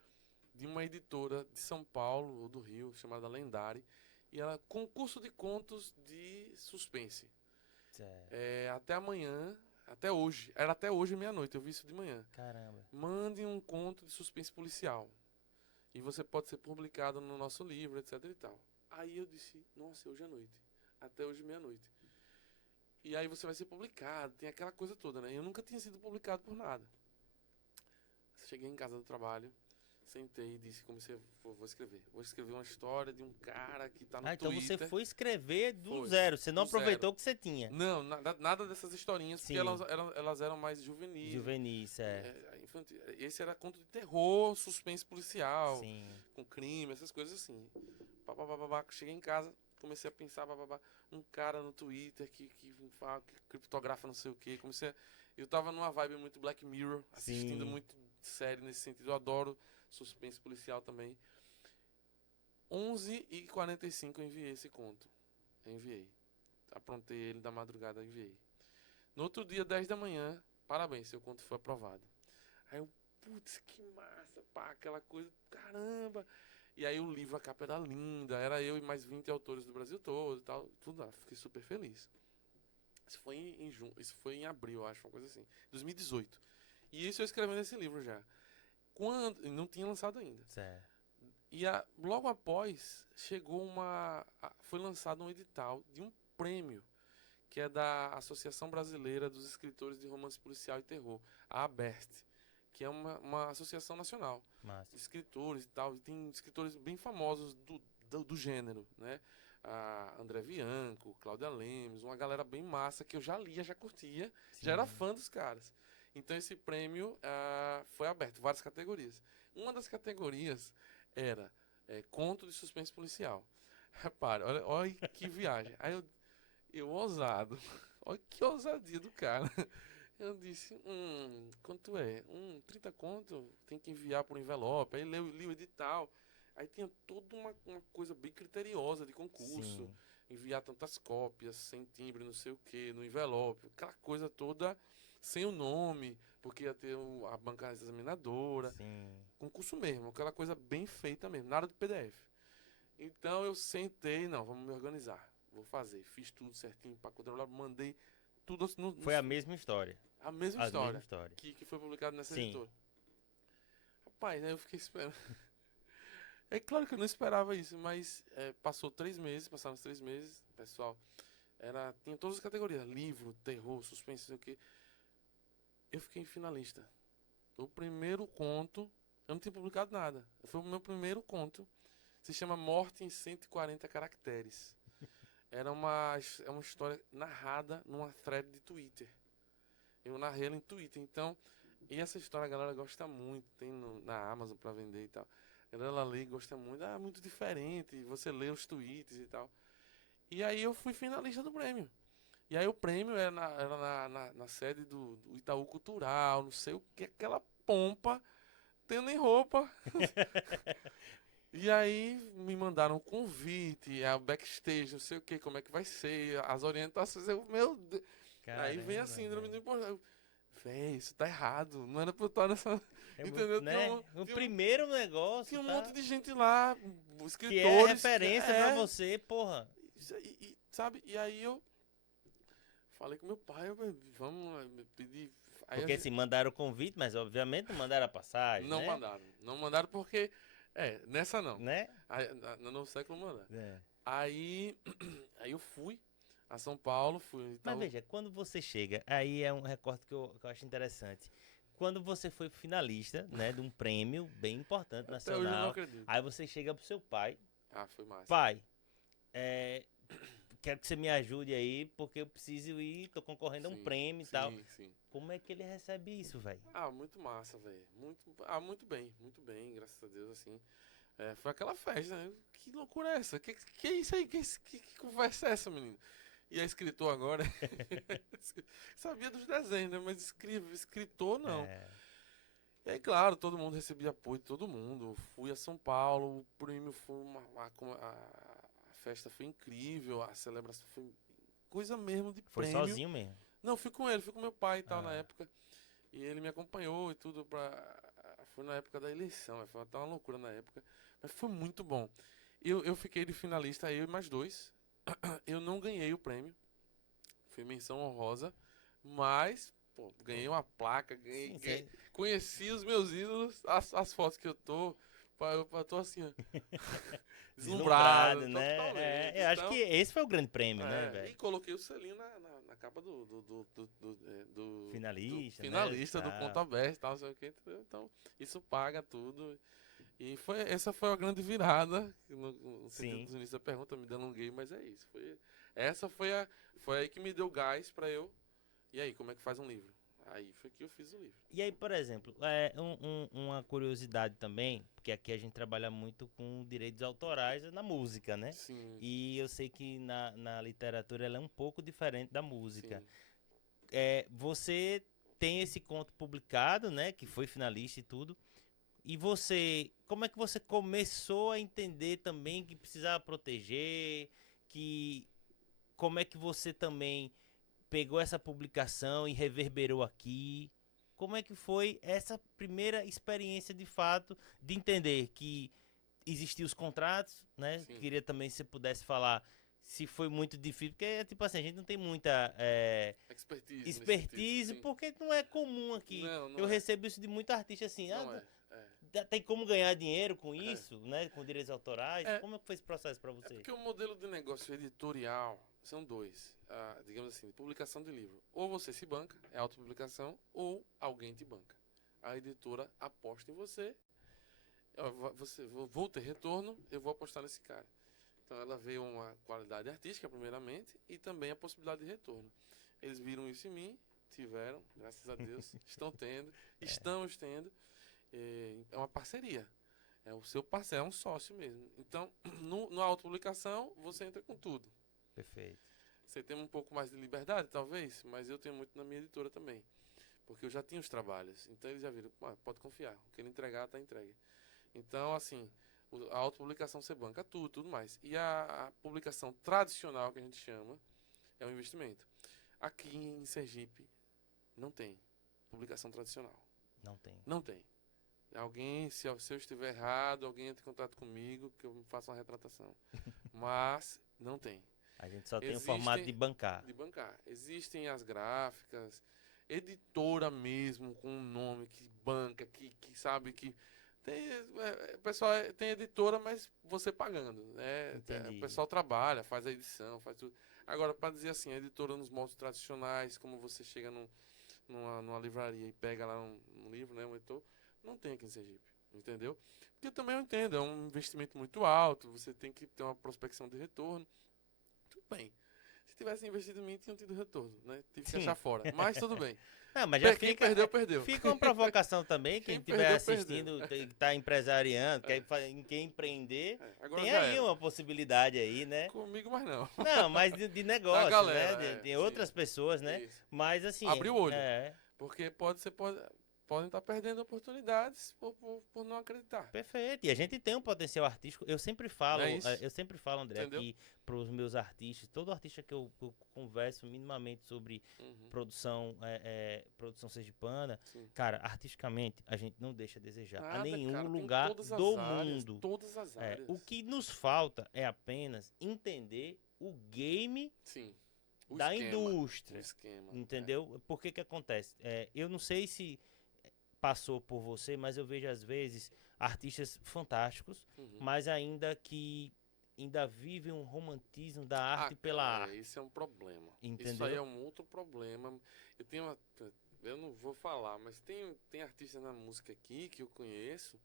de uma editora de São Paulo ou do Rio, chamada Lendari, e ela concurso de contos de suspense. Certo. Até amanhã, até hoje, era até hoje meia-noite, eu vi isso de manhã. Caramba. Mande um conto de suspense policial. E você pode ser publicado no nosso livro, etc e tal. Aí eu disse, nossa, hoje à noite. Até hoje meia-noite. E aí você vai ser publicado, tem aquela coisa toda, né? Eu nunca tinha sido publicado por nada. Cheguei em casa do trabalho, sentei e disse, comecei, vou escrever. Vou escrever uma história de um cara que tá no Então Twitter. você foi escrever do Foi, zero, você não do aproveitou zero. o que você tinha. Não, nada dessas historinhas, Sim. porque elas eram mais juvenis. Juvenis, Infantil. Esse era conto de terror, suspense policial, Sim. com crime, essas coisas assim. Cheguei em casa, comecei a pensar, um cara no Twitter que fala, que criptografa não sei o que. Eu tava numa vibe muito Black Mirror, assistindo Sim. muito série nesse sentido. Eu adoro suspense policial também. 11h45 eu enviei esse conto. Enviei. Aprontei ele da madrugada, enviei. No outro dia, 10 da manhã, parabéns, seu conto foi aprovado. Aí eu, putz, que massa, pá, aquela coisa, caramba. E aí o livro, a capa era linda, era eu e mais 20 autores do Brasil todo e tal, tudo lá, fiquei super feliz. Isso foi em junho, isso foi em abril, acho, uma coisa assim, 2018. E isso eu escrevendo esse livro já. Quando, não tinha lançado ainda. Certo. E logo após, foi lançado um edital de um prêmio, que é da Associação Brasileira dos Escritores de Romance Policial e Terror, a ABERT, que é uma associação nacional Massa. de escritores e tal, e tem escritores bem famosos do gênero, né? André Bianco, Cláudia Lemos, uma galera bem massa que eu já lia, já curtia, Sim. já era fã dos caras. Então esse prêmio foi aberto, várias categorias. Uma das categorias era conto de suspense policial. Repara, olha que viagem. Aí eu ousado, olha que ousadia do cara. Eu disse, quanto é? 30 conto, tem que enviar por envelope. Aí li o edital. Aí tinha toda uma coisa bem criteriosa de concurso. Sim. Enviar tantas cópias, sem timbre, não sei o que, no envelope. Aquela coisa toda sem o nome, porque ia ter a banca examinadora. Sim. Concurso mesmo, aquela coisa bem feita mesmo, nada de PDF. Então eu sentei, não, vamos me organizar. Vou fazer. Fiz tudo certinho, mandei tudo Foi a mesma história. a mesma A história, mesma história. que foi publicado nessa Sim. editora. Rapaz, aí eu fiquei esperando. É claro que eu não esperava isso, mas passaram os 3 meses, pessoal. Tinha todas as categorias: livro, terror, suspense, não sei o que. Eu fiquei finalista. O primeiro conto, eu não tinha publicado nada. Foi o meu primeiro conto. Se chama Morte em 140 Caracteres. É uma história narrada numa thread de Twitter. Eu narrei ela em Twitter. Então, e essa história a galera gosta muito. Tem na Amazon pra vender e tal. A galera lê e gosta muito. Muito diferente. Você lê os tweets e tal. E aí eu fui finalista do prêmio. E aí o prêmio era na sede do Itaú Cultural, não sei o que, aquela pompa, tendo nem roupa. E aí me mandaram um convite, o backstage, não sei o que, como é que vai ser, as orientações. Meu Deus. Aí vem a síndrome do impostor. Véi, isso tá errado. Não era pra eu estar nessa. Entendeu? Né? O primeiro negócio. Tinha um tá? monte de gente lá, escritores. Que é referência pra você, porra. Sabe? E aí eu falei com meu pai, vamos pedir. Aí Porque assim, mandaram o convite, mas obviamente não mandaram a passagem, não né? mandaram. Não mandaram porque. Nessa não. Né? Aí, no novo século mandaram. É. Aí, aí eu fui a São Paulo, fui. Mas Então, veja, quando você chega, aí é um recorte que eu acho interessante. Quando você foi finalista, né, de um prêmio bem importante até hoje eu não nacional, acredito. aí você chega pro seu pai, Ah, foi massa. pai, é, quero que você me ajude aí, porque eu preciso ir, tô concorrendo a um Sim, prêmio e tal. sim. Como é que ele recebe isso, velho? Ah, muito massa, velho. Muito bem, graças a Deus, assim. Foi aquela festa, né? Que loucura é essa? Que é isso aí? Que conversa é essa, menino? E é escritor agora? Sabia dos desenhos, né? Mas escritor não. É, E aí, claro, todo mundo recebia apoio de todo mundo. Fui a São Paulo, o prêmio foi a festa foi incrível, a celebração foi coisa mesmo de foi prêmio. sozinho mesmo. Não, fui com ele, fui com meu pai e tal na Ah, época. E ele me acompanhou e tudo foi na época da eleição, foi até uma loucura na época. Mas foi muito bom. Eu fiquei de finalista, eu e mais dois. Eu não ganhei o prêmio. Fui menção honrosa. Mas, pô, ganhei uma placa, sim, conheci os meus ídolos, as fotos que eu tô. Eu tô assim, ó, deslumbrado, deslumbrado, né? totalmente. Eu acho Então, que esse foi o grande prêmio, né, velho? e coloquei o selinho na capa do Finalista, né? finalista do Tá. Conto Aberto e tal, não sei o que. Então, isso paga tudo. E essa foi a grande virada, no sentido Sim. dos inícios da pergunta, me delonguei, mas é isso. Essa foi aí que me deu gás pra eu. E aí, como é que faz um livro? Aí foi que eu fiz o livro. E aí, por exemplo, uma curiosidade também, porque aqui a gente trabalha muito com direitos autorais na música, né? Sim, E eu sei que na literatura ela é um pouco diferente da música. sim, Você tem esse conto publicado, né? Que foi finalista e tudo. E você, como é que você começou a entender também que precisava proteger, que como é que você também pegou essa publicação e reverberou aqui? Como é que foi essa primeira experiência de fato de entender que existiam os contratos, né? sim. Queria também se você pudesse falar se foi muito difícil, porque tipo assim, a gente não tem muita Expertise nesse sentido. expertise, Sim. porque não é comum aqui. Não, Eu não é. recebo isso de muito artista assim, Não é. É. tem como ganhar dinheiro com É. isso, né? Com direitos autorais? É, Como é que foi esse processo para é você? porque o modelo de negócio editorial são dois. Digamos assim, publicação de livro. Ou você se banca, é autopublicação, ou alguém te banca. A editora aposta em você, vou ter retorno, eu vou apostar nesse cara. Então ela vê uma qualidade artística, primeiramente, e também a possibilidade de retorno. Eles viram isso em mim, tiveram, graças a Deus, estão tendo, estamos tendo. É uma parceria. É o seu parceiro, é um sócio mesmo. Então, na autopublicação, você entra com tudo. Perfeito. Você tem um pouco mais de liberdade, talvez, mas eu tenho muito na minha editora também. Porque eu já tinha os trabalhos. Então eles já viram, pode confiar. O que ele entregar, está entregue. Então, assim, a autopublicação você banca tudo mais. E a publicação tradicional, que a gente chama, é um investimento. Aqui em Sergipe, não tem publicação tradicional. Não tem. Não tem. Se eu estiver errado, alguém entra em contato comigo, que eu faça uma retratação. Mas não tem. A gente só tem o formato de bancar. De bancar. Existem as gráficas, editora mesmo, com um nome que banca, que sabe que. Pessoal, tem editora, mas você pagando. Né? Entendi. O pessoal trabalha, faz a edição, faz tudo. Agora, para dizer assim, a editora nos moldes tradicionais, como você chega numa livraria e pega lá um livro, né, um editor, não tem aqui em Sergipe, entendeu? Porque também eu entendo, é um investimento muito alto, você tem que ter uma prospecção de retorno. Tudo bem. Se tivesse investido em mim, tinham tido retorno, né? Tive que achar fora. Mas tudo bem. Não, mas já Quem fica, perdeu, perdeu. fica uma provocação também, quem estiver perdeu, assistindo, está empresariando, quer empreender, Agora tem já aí era. uma possibilidade aí, né? Comigo, mas não. Não, mas de negócio, galera, né? De sim. outras pessoas, né? Isso. Mas assim. Abriu o olho. É, Porque podem estar perdendo oportunidades por não acreditar. perfeito. E a gente tem um potencial artístico. Eu sempre falo, Não é isso? André, Entendeu? aqui para os meus artistas, todo artista que eu converso minimamente sobre Uhum. produção sergipana, Sim. cara, artisticamente a gente não deixa a desejar a Nada, nenhum cara, tem lugar todas as do áreas, mundo. Todas as áreas. O que nos falta é apenas entender o game Sim. O da esquema, o indústria, esquema. entendeu? Por que que acontece? Eu não sei se passou por você, mas eu vejo às vezes artistas fantásticos, Uhum. mas ainda vivem um romantismo da Ah, arte pela cara, arte, isso é um problema. Isso aí entendeu? é um outro problema. Eu tenho uma, eu não vou falar, mas tem artistas na música aqui que eu conheço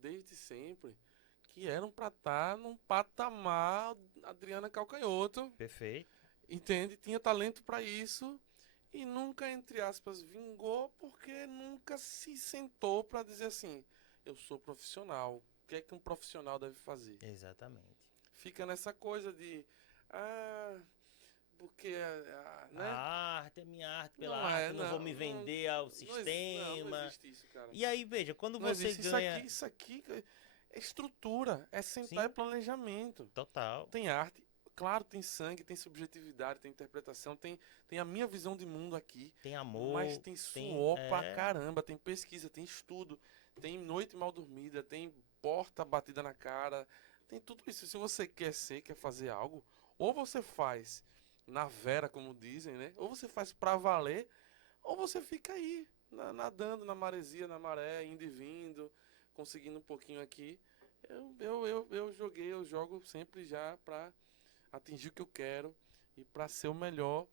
desde sempre, que eram pra estar num patamar Adriana Calcanhoto, Perfeito. entende? Tinha talento pra isso e nunca, entre aspas, vingou porque nunca se sentou pra dizer assim, eu sou profissional. O que é que um profissional deve fazer? Exatamente. Fica nessa coisa de, ah, porque, né? A arte é minha arte pela Não arte, é, não vou não, me não, vender ao não sistema. existe isso, cara. E aí, veja, quando Não você existe ganha. isso aqui é estrutura, é sentar é Sim, planejamento. total. Tem arte, claro, tem sangue, tem subjetividade, tem interpretação, tem a minha visão de mundo aqui, Tem mas amor, tem tem. suor pra caramba, tem pesquisa, tem estudo, tem noite mal dormida, tem porta batida na cara, tem tudo isso. Se você quer fazer algo, ou você faz na vera, como dizem, né? Ou você faz pra valer, ou você fica aí, nadando na maresia, na maré, indo e vindo, conseguindo um pouquinho aqui. Eu jogo sempre já pra atingir o que eu quero e pra ser o melhor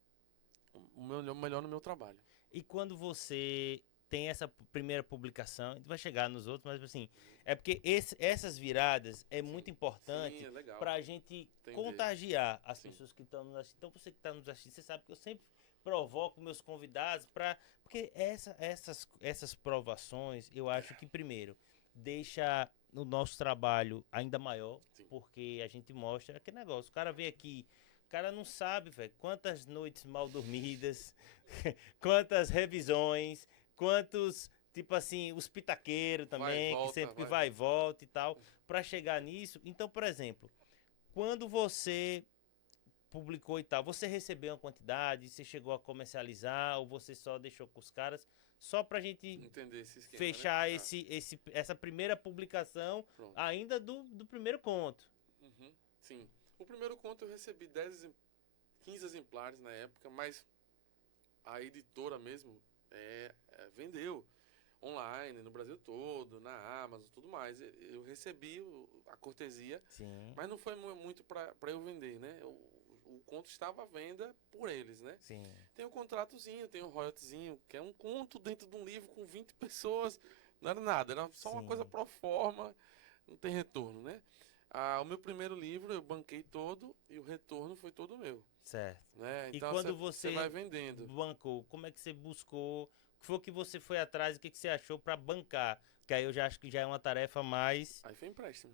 no meu trabalho. E quando você tem essa primeira publicação, a gente vai chegar nos outros, mas assim, é porque essas viradas é Sim, muito sim, importante é legal pra gente entender. contagiar as Sim, pessoas que estão nos assistindo. Então, você que está nos assistindo, você sabe que eu sempre provoco meus convidados para. Porque essas provações, eu acho que, primeiro, deixa o nosso trabalho ainda maior, sim. porque a gente mostra aquele negócio. O cara vem aqui. O cara não sabe, velho, quantas noites mal dormidas, quantas revisões, quantos, tipo assim, os pitaqueiros Vai e também, que volta, sempre que vai e vai e volta. volta e tal, pra chegar nisso. Então, por exemplo, quando você publicou e tal, você recebeu uma quantidade, você chegou a comercializar ou você só deixou com os caras, só pra gente Entender esse esquema, né? fechar Tá, essa primeira publicação pronto. ainda do primeiro conto. Uhum, sim. O primeiro conto eu recebi 15 exemplares na época, mas a editora mesmo vendeu online no Brasil todo, na Amazon, tudo mais. Eu recebi a cortesia, Sim, mas não foi muito para eu vender, né? O conto estava à venda por eles, né? sim, Tem um contratozinho, tem um royaltyzinho, que é um conto dentro de um livro com 20 pessoas. Não era nada, era só uma coisa sim, pro forma, não tem retorno, né? O meu primeiro livro eu banquei todo e o retorno foi todo meu, certo. né? E Então quando você vai você vendendo. bancou, como é que você buscou? O que foi que você foi atrás? O que que você achou pra bancar? Que aí eu já acho que já é uma tarefa mais. Aí foi empréstimo.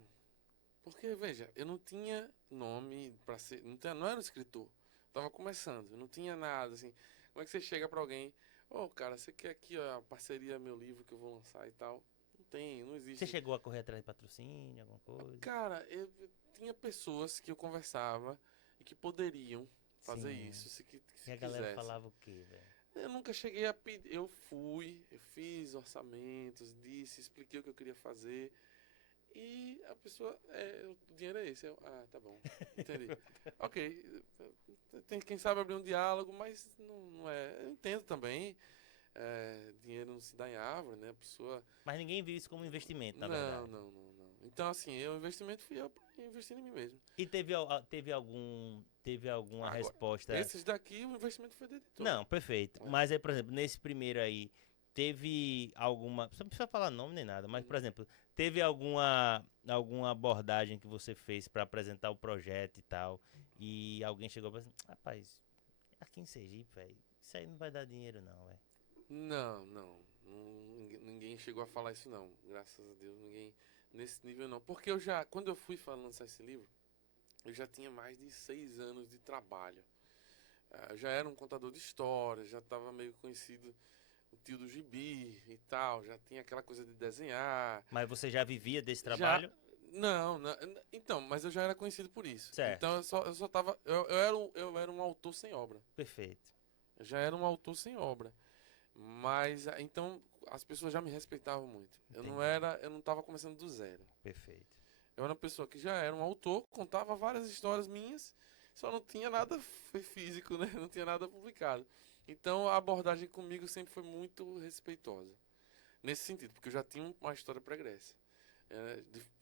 Porque, veja, eu não tinha nome para ser. Não era um escritor. Tava começando, eu não tinha nada, assim. Como é que você chega para alguém? Ô, cara, você quer aqui ó, a parceria meu livro que eu vou lançar e tal? Não tem, não Você existe. chegou a correr atrás de patrocínio, alguma coisa? Cara, eu tinha pessoas que eu conversava e que poderiam fazer Sim. isso se E a galera quisessem. falava o quê, velho? Eu nunca cheguei a pedir. Eu fiz orçamentos, disse, expliquei o que eu queria fazer. E a pessoa, o dinheiro é esse. Tá bom, entendi. Ok, tem quem sabe abrir um diálogo, mas não é. Eu entendo também, dinheiro não se dá em árvore, né? A pessoa. Mas ninguém viu isso como investimento, na Não, verdade. não, não, não. Então, assim, o investimento fui eu pra investir em mim mesmo. E teve alguma Agora, resposta. esses daqui, o investimento foi da editora. Não, perfeito. Né? Mas aí, por exemplo, nesse primeiro aí, teve alguma. Você não precisa falar nome nem nada, mas, por Uhum. exemplo, teve alguma abordagem que você fez pra apresentar o projeto e tal, e alguém chegou pra assim, rapaz, aqui em Sergipe, velho, isso aí não vai dar dinheiro não, velho. Não, não. Ninguém chegou a falar isso, não. Graças a Deus, ninguém nesse nível, não. Porque quando eu fui lançar esse livro, eu já tinha mais de 6 anos de trabalho. Eu já era um contador de histórias, já estava meio conhecido, o tio do gibi e tal, já tinha aquela coisa de desenhar. Mas você já vivia desse Já. trabalho? Não, então, mas eu já era conhecido por isso. Certo, Então eu só tava. Eu era um autor sem obra. perfeito, Eu já era um autor sem obra. Mas então as pessoas já me respeitavam muito. entendi, Eu não estava começando do zero. perfeito. Eu era uma pessoa que já era um autor, contava várias histórias minhas, Só não tinha nada físico, né? Não tinha nada publicado. Então a abordagem comigo sempre foi muito respeitosa. Nesse sentido, porque eu já tinha uma história pregressa.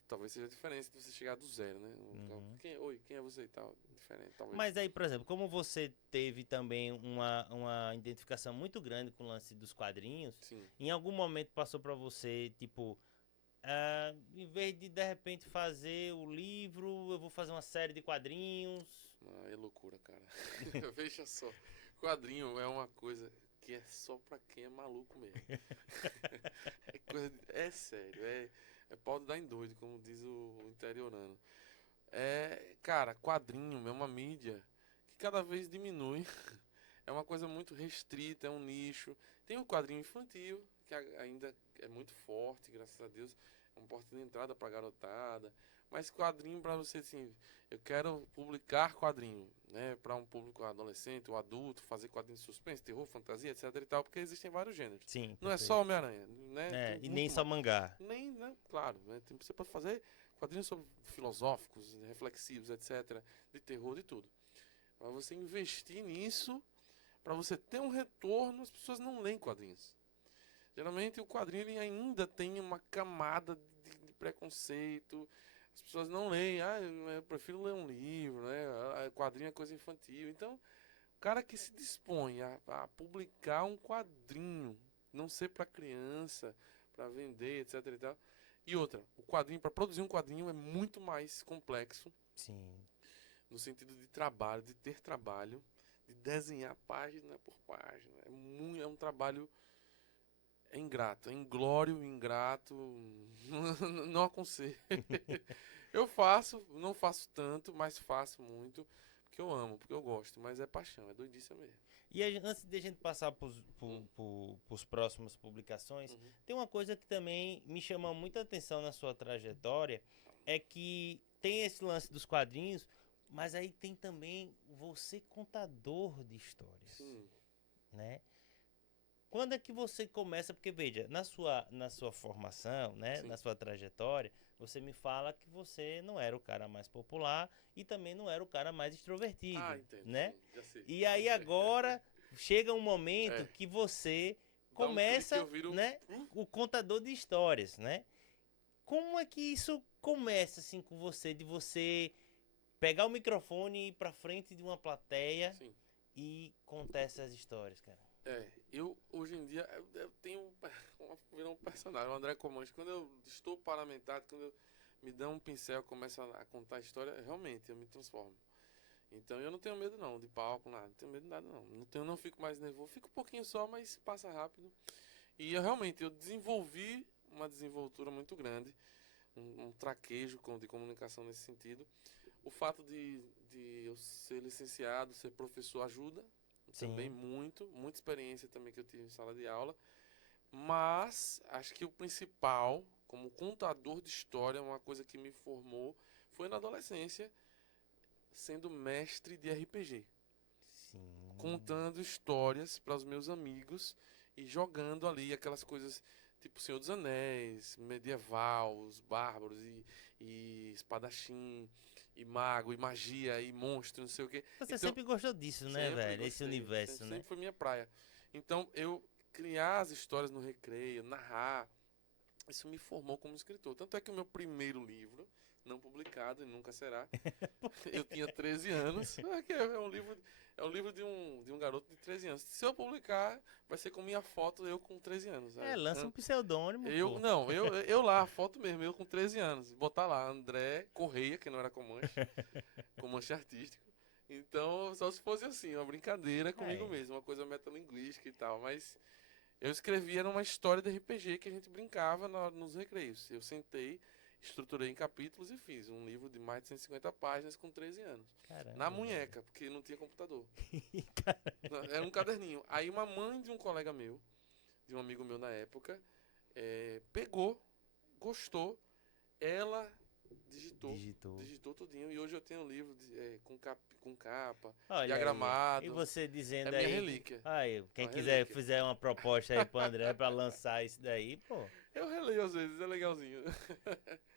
Talvez seja diferente de você chegar do zero, né? Uhum. Quem é você e tal? Diferente, talvez. Mas aí, por exemplo, como você teve também uma identificação muito grande com o lance dos quadrinhos, Sim. em algum momento passou pra você, tipo, em vez de repente fazer o livro, eu vou fazer uma série de quadrinhos. É loucura, cara. Veja só. Quadrinho é uma coisa que é só pra quem é maluco mesmo. É sério, é pau de dar em doido, como diz o interiorano. Cara, quadrinho é uma mídia que cada vez diminui. É uma coisa muito restrita, é um nicho. Tem o quadrinho infantil, que ainda é muito forte, graças a Deus. É uma porta de entrada pra garotada. Mas quadrinho pra você, assim, eu quero publicar quadrinho, né? Pra um público adolescente ou adulto, fazer quadrinho de suspense, terror, fantasia, etc e tal, porque existem vários gêneros. Sim, Não é perfeito. só Homem-Aranha, né? Tem E nem muito só mais. mangá. Nem, né? Claro, né? Você pode fazer quadrinhos sobre filosóficos, reflexivos, etc. De terror, de tudo. Mas você investir nisso, para você ter um retorno, as pessoas não leem quadrinhos. Geralmente o quadrinho ele ainda tem uma camada de preconceito. As pessoas não leem. Eu prefiro ler um livro, né? Quadrinho é coisa infantil. Então, o cara que se dispõe a publicar um quadrinho, não ser para criança, para vender, etc e tal. E outra, o quadrinho, para produzir um quadrinho é muito mais complexo, Sim. no sentido de trabalho, de ter trabalho, de desenhar página por página. É um trabalho ingrato, é inglório, ingrato. Não aconselho. Eu faço, não faço tanto, mas faço muito, porque eu amo, porque eu gosto, mas é paixão, é doidice mesmo. E antes de a gente passar para Hum. os próximas publicações, Uhum. tem uma coisa que também me chama muita atenção na sua trajetória, é que tem esse lance dos quadrinhos, mas aí tem também você contador de histórias, Sim. né? Quando é que você começa? Porque veja, na sua formação, né, Sim. na sua trajetória, você me fala que você não era o cara mais popular e também não era o cara mais extrovertido, Entendo, né? sim, já sei. E aí agora chega um momento É, que você dá um clique e eu começa, viro. né, o contador de histórias, né? Como é que isso começa assim com você, de você pegar o microfone e ir pra frente de uma plateia Sim. e contar essas histórias, cara? Eu hoje em dia eu tenho virou um personagem, o André Comanche. Quando eu estou parlamentado, quando me dão um pincel, começo a contar a história, realmente eu me transformo. Então eu não tenho medo não de palco, nada, não tenho medo de nada não. Não fico mais nervoso, fico um pouquinho só, mas passa rápido. E eu desenvolvi uma desenvoltura muito grande, um traquejo de comunicação nesse sentido. O fato de eu ser licenciado, ser professor ajuda também Sim, muito, muita experiência também que eu tive em sala de aula. Mas acho que o principal, como contador de história, uma coisa que me formou foi na adolescência, sendo mestre de RPG, sim. contando histórias para os meus amigos e jogando ali aquelas coisas tipo Senhor dos Anéis, medieval, os bárbaros e espadachim, e mago, e magia, e monstro, não sei o quê. Você Então, sempre gostou disso, né, sempre velho? Esse gostei, universo, né? sempre foi minha praia. Então, eu criar as histórias no recreio, narrar, isso me formou como escritor. Tanto é que o meu primeiro livro, não publicado e nunca será, eu tinha 13 anos. É um livro de um garoto de 13 anos. Se eu publicar, vai ser com minha foto, eu com 13 anos. Lança um pseudônimo, Eu, pô. não, eu lá, a foto mesmo, eu com 13 anos. Botar lá, André Correia, que não era Comanche, Comanche artístico. Então, só se fosse assim, uma brincadeira comigo Aí. mesmo, uma coisa metalinguística e tal. Mas eu escrevia numa história de RPG que a gente brincava nos recreios. Eu sentei, estruturei em capítulos e fiz um livro de mais de 150 páginas com 13 anos. Na Caramba, velho. munheca, porque não tinha computador. Era um caderninho. Aí uma mãe de um colega meu, de um amigo meu na época, pegou, gostou, ela digitou, Digitou. digitou tudinho. E hoje eu tenho um livro com capa, Olha aí. E diagramado. você É dizendo minha aí que. relíquia. Aí, É quem uma quiser relíquia. fizer uma proposta aí pro André pra lançar isso daí, pô. Eu releio às vezes, é legalzinho.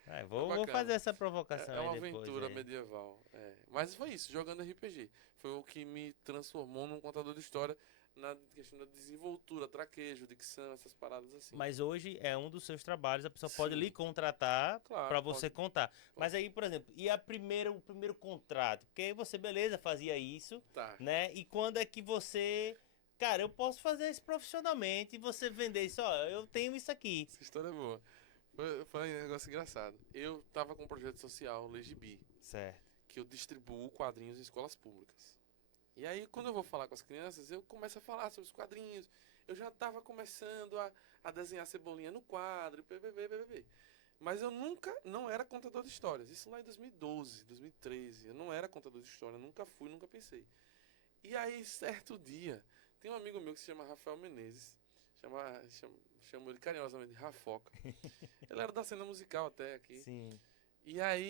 Ah, É vou bacana. fazer essa provocação É uma aí depois. aventura Aí. medieval. É. Mas foi isso, jogando RPG. Foi o que me transformou num contador de história na questão da desenvoltura, traquejo, dicção, essas paradas assim. Mas hoje é um dos seus trabalhos, a pessoa pode lhe Sim, contratar claro, para pode, você contar. pode. Mas aí, por exemplo, e o primeiro contrato? Porque aí você, beleza, fazia isso, Tá. né? E quando é que você, cara, eu posso fazer isso profissionalmente e você vender isso, ó, eu tenho isso aqui. Essa história é boa. Foi um negócio engraçado. Eu tava com um projeto social, Legibi, Certo. que eu distribuo quadrinhos em escolas públicas. E aí, quando eu vou falar com as crianças, eu começo a falar sobre os quadrinhos. Eu já estava começando a desenhar cebolinha no quadro, pbb. Mas eu nunca, não era contador de histórias. Isso lá em 2012, 2013. Eu não era contador de história, nunca fui, nunca pensei. E aí, certo dia, tem um amigo meu que se chama Rafael Menezes. Chamo ele carinhosamente de Rafoca. Ele era da cena musical até aqui. Sim. E aí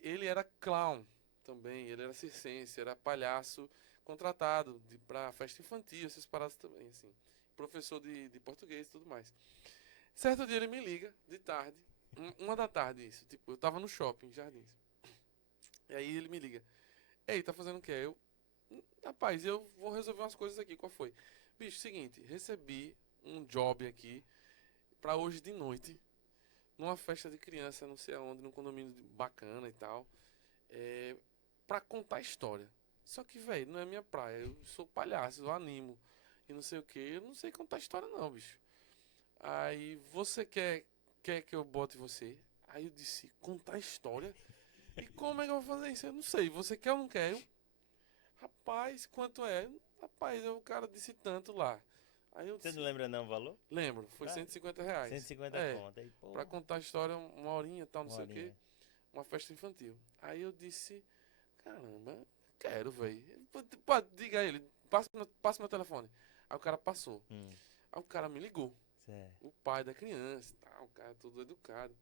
ele era clown também, ele era circense, era palhaço contratado pra festa infantil, essas paradas também, assim. Professor de português e tudo mais. Certo dia ele me liga, de tarde, 1 da tarde isso, tipo, eu tava no shopping, em Jardins. E aí ele me liga, ei, tá fazendo o quê? Rapaz, eu vou resolver umas coisas aqui, qual foi? Bicho, seguinte, recebi um job aqui pra hoje de noite, numa festa de criança, não sei aonde, num condomínio bacana e tal, é, pra contar história. Só que, velho, não é minha praia. Eu sou palhaço, eu animo e não sei o que. Eu não sei contar história, não, bicho. Aí, você quer que eu bote você? Aí eu disse, contar história? E como é que eu vou fazer isso? Eu não sei. Você quer ou não quer? Rapaz, quanto é? Rapaz, o cara disse tanto lá. Aí eu Você não disse, lembra não o valor? lembro, foi Ah, R$ 150. 150 É, conto. Aí, pra pô, contar a história, uma horinha, tal, não uma sei o que. horinha. Uma festa infantil. Aí eu disse, caramba, quero, velho. Pode, diga a ele, passa meu telefone. Aí o cara passou. Hum, Aí o cara me ligou. certo. O pai da criança, tá, o cara todo educado.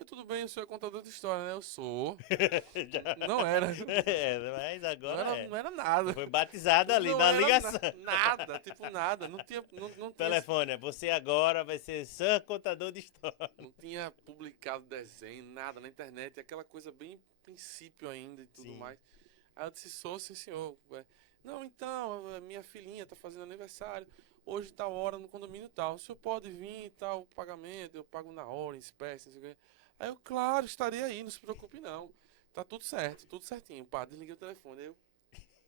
Oi, tudo bem, o senhor é contador de história, né? Eu sou. Já. Não era. É, mas Não agora era, é. não era nada. Foi batizado ali, Não na era ligação. nada, tipo nada. Não tinha, Telefone, você agora vai ser Sam Contador de História. não tinha publicado desenho, nada na internet, aquela coisa bem princípio ainda e tudo Sim. mais. Aí eu disse, sou sim, senhor. Não, então, minha filhinha tá fazendo aniversário, hoje tal hora no condomínio tal. O senhor pode vir e tal, pagamento, eu pago na hora, em espécie, não sei o quê. Aí eu, claro, estarei aí, não se preocupe não. Tá tudo certo, tudo certinho. Pá, desliguei o telefone. Aí eu,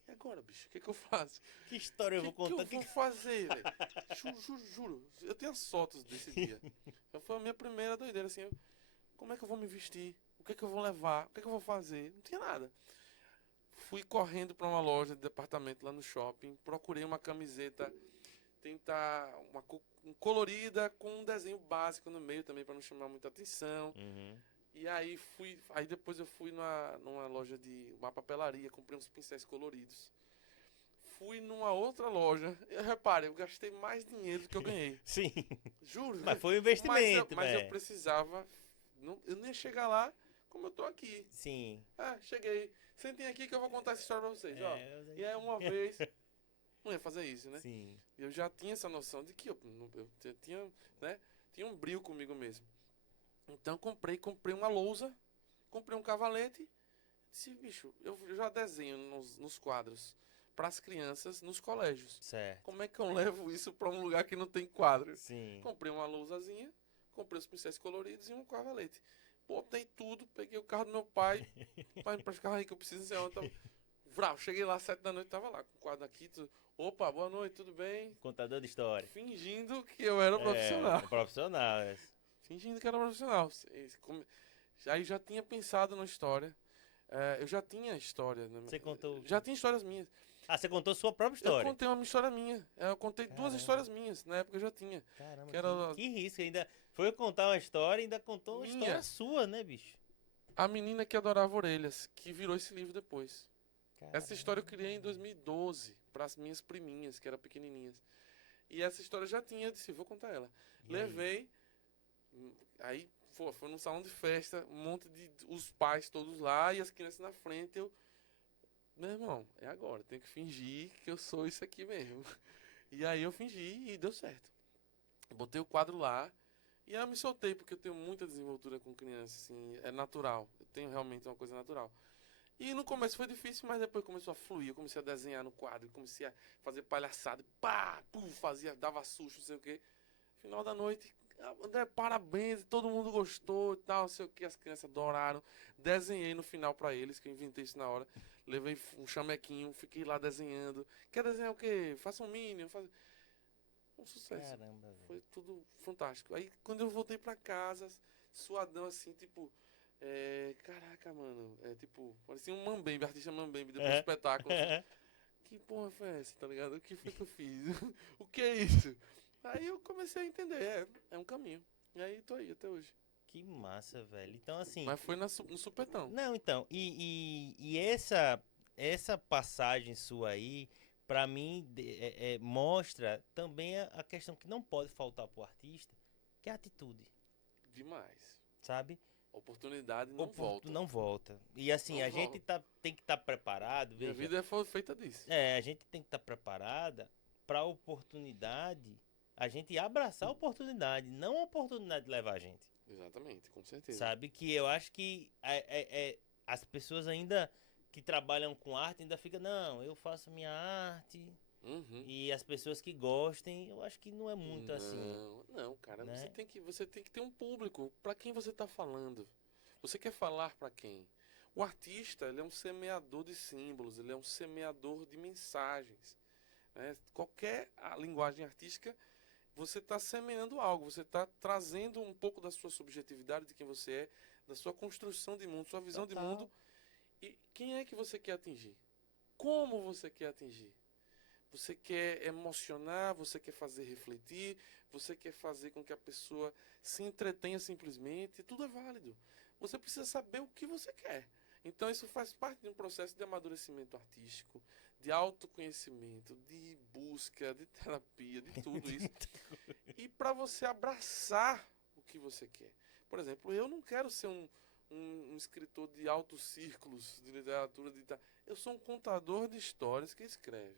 e agora, bicho, o que que eu faço? Que história O eu que vou que eu contar? vou fazer, velho? Juro. Eu tenho as fotos desse dia. Foi a minha primeira doideira, assim. Como é que eu vou me vestir? O que é que eu vou levar? O que é que eu vou fazer? Não tinha nada. Fui correndo para uma loja de departamento lá no shopping, procurei uma camiseta, tentar colorida com um desenho básico no meio também para não chamar muita atenção. Uhum. E aí depois eu fui numa loja de uma papelaria, comprei uns pincéis coloridos. Fui numa outra loja, repare, eu gastei mais dinheiro do que eu ganhei. Sim. Juro. Mas foi um Mas eu, investimento, mas eu velho. precisava, eu não ia chegar lá como eu tô aqui. Sim. Ah, cheguei. Sentem aqui que eu vou contar essa história pra vocês, ó. É, E é uma vez. Não ia fazer isso, né? Sim. Eu já tinha essa noção de que eu tinha, né? Tinha um brio comigo mesmo. Então comprei uma lousa, comprei um cavalete. Disse, bicho, eu já desenho nos quadros para as crianças nos colégios. Certo. Como é que eu levo isso para um lugar que não tem quadro? Sim. Comprei uma lousazinha, comprei os pincéis coloridos e um cavalete. Botei tudo, peguei o carro do meu pai. Pai, para carro aí que eu preciso ser onde. Vrau, cheguei lá 7 da noite, tava lá com o quadro aqui. Opa, boa noite, tudo bem? Contador de história. Fingindo que eu era profissional. É profissional. É. Fingindo que era profissional. Aí já tinha pensado na história. Eu já tinha história. Né? Você contou. Já tinha histórias minhas. Ah, você contou sua própria Eu história. contei uma história minha. Eu contei duas Caramba. histórias minhas. Na época eu já tinha. Caramba, Que era que risco. Ainda foi contar uma história e ainda contou uma minha. história sua, né, bicho? A Menina que Adorava Orelhas, que virou esse livro depois. Caramba. Essa história eu criei em 2012 para as minhas priminhas, que eram pequenininhas. E essa história já tinha, eu disse, vou contar ela. E aí? Levei, aí foi num salão de festa, um monte de os pais todos lá e as crianças na frente. Meu irmão, é agora, tenho que fingir que eu sou isso aqui mesmo. E aí eu fingi e deu certo. Botei o quadro lá E aí eu me soltei, porque eu tenho muita desenvoltura com criança, assim, é natural. Eu tenho realmente uma coisa natural. E no começo foi difícil, mas depois começou a fluir. Eu comecei a desenhar no quadro, comecei a fazer palhaçada, pá, pum, fazia, dava susto, não sei o quê. Final da noite, André, parabéns, todo mundo gostou e tal, não sei o que, as crianças adoraram. Desenhei no final pra eles, que eu inventei isso na hora. Levei um chamequinho, fiquei lá desenhando. Quer desenhar o quê? Faça um Minion, faz... Um sucesso. Caramba, velho. Foi tudo fantástico. Aí quando eu voltei pra casa, suadão assim, tipo, caraca, mano, tipo, parecia um Mambembe, artista Mambembe, depois do espetáculo. Assim, que porra foi essa, tá ligado? O que foi que eu fiz? O que é isso? Aí eu comecei a entender, é um caminho. E aí tô aí até hoje. Que massa, velho. Então, assim. Mas foi no supetão. Não, então. E essa passagem sua aí, pra mim, mostra também a questão que não pode faltar pro artista, que é a atitude, Demais. sabe? Oportunidade não volta. Não volta. E assim, Não a gente tem que estar preparado, Minha veja. vida foi feita disso. A gente tem que estar preparada pra oportunidade, a gente abraçar a oportunidade, não a oportunidade de levar a gente. Exatamente, com certeza. Sabe que eu acho que as pessoas ainda que trabalham com arte ainda ficam, não, eu faço minha arte Uhum. e as pessoas que gostem, eu acho que não é muito assim, Não, cara, né? você tem que ter um público. Pra quem você tá falando? Você quer falar pra quem? O artista, ele é um semeador de símbolos, ele é um semeador de mensagens, né? Qualquer linguagem artística, você está semeando algo, você está trazendo um pouco da sua subjetividade, de quem você é, da sua construção de mundo, sua visão de Total. mundo. E quem é que você quer atingir? Como você quer atingir? Você quer emocionar, você quer fazer refletir, você quer fazer com que a pessoa se entretenha simplesmente, tudo é válido. Você precisa saber o que você quer. Então isso faz parte de um processo de amadurecimento artístico, de autoconhecimento, de busca, de terapia, de tudo isso. E para você abraçar o que você quer. Por exemplo, eu não quero ser um escritor de altos círculos de literatura. Eu sou um contador de histórias que escreve.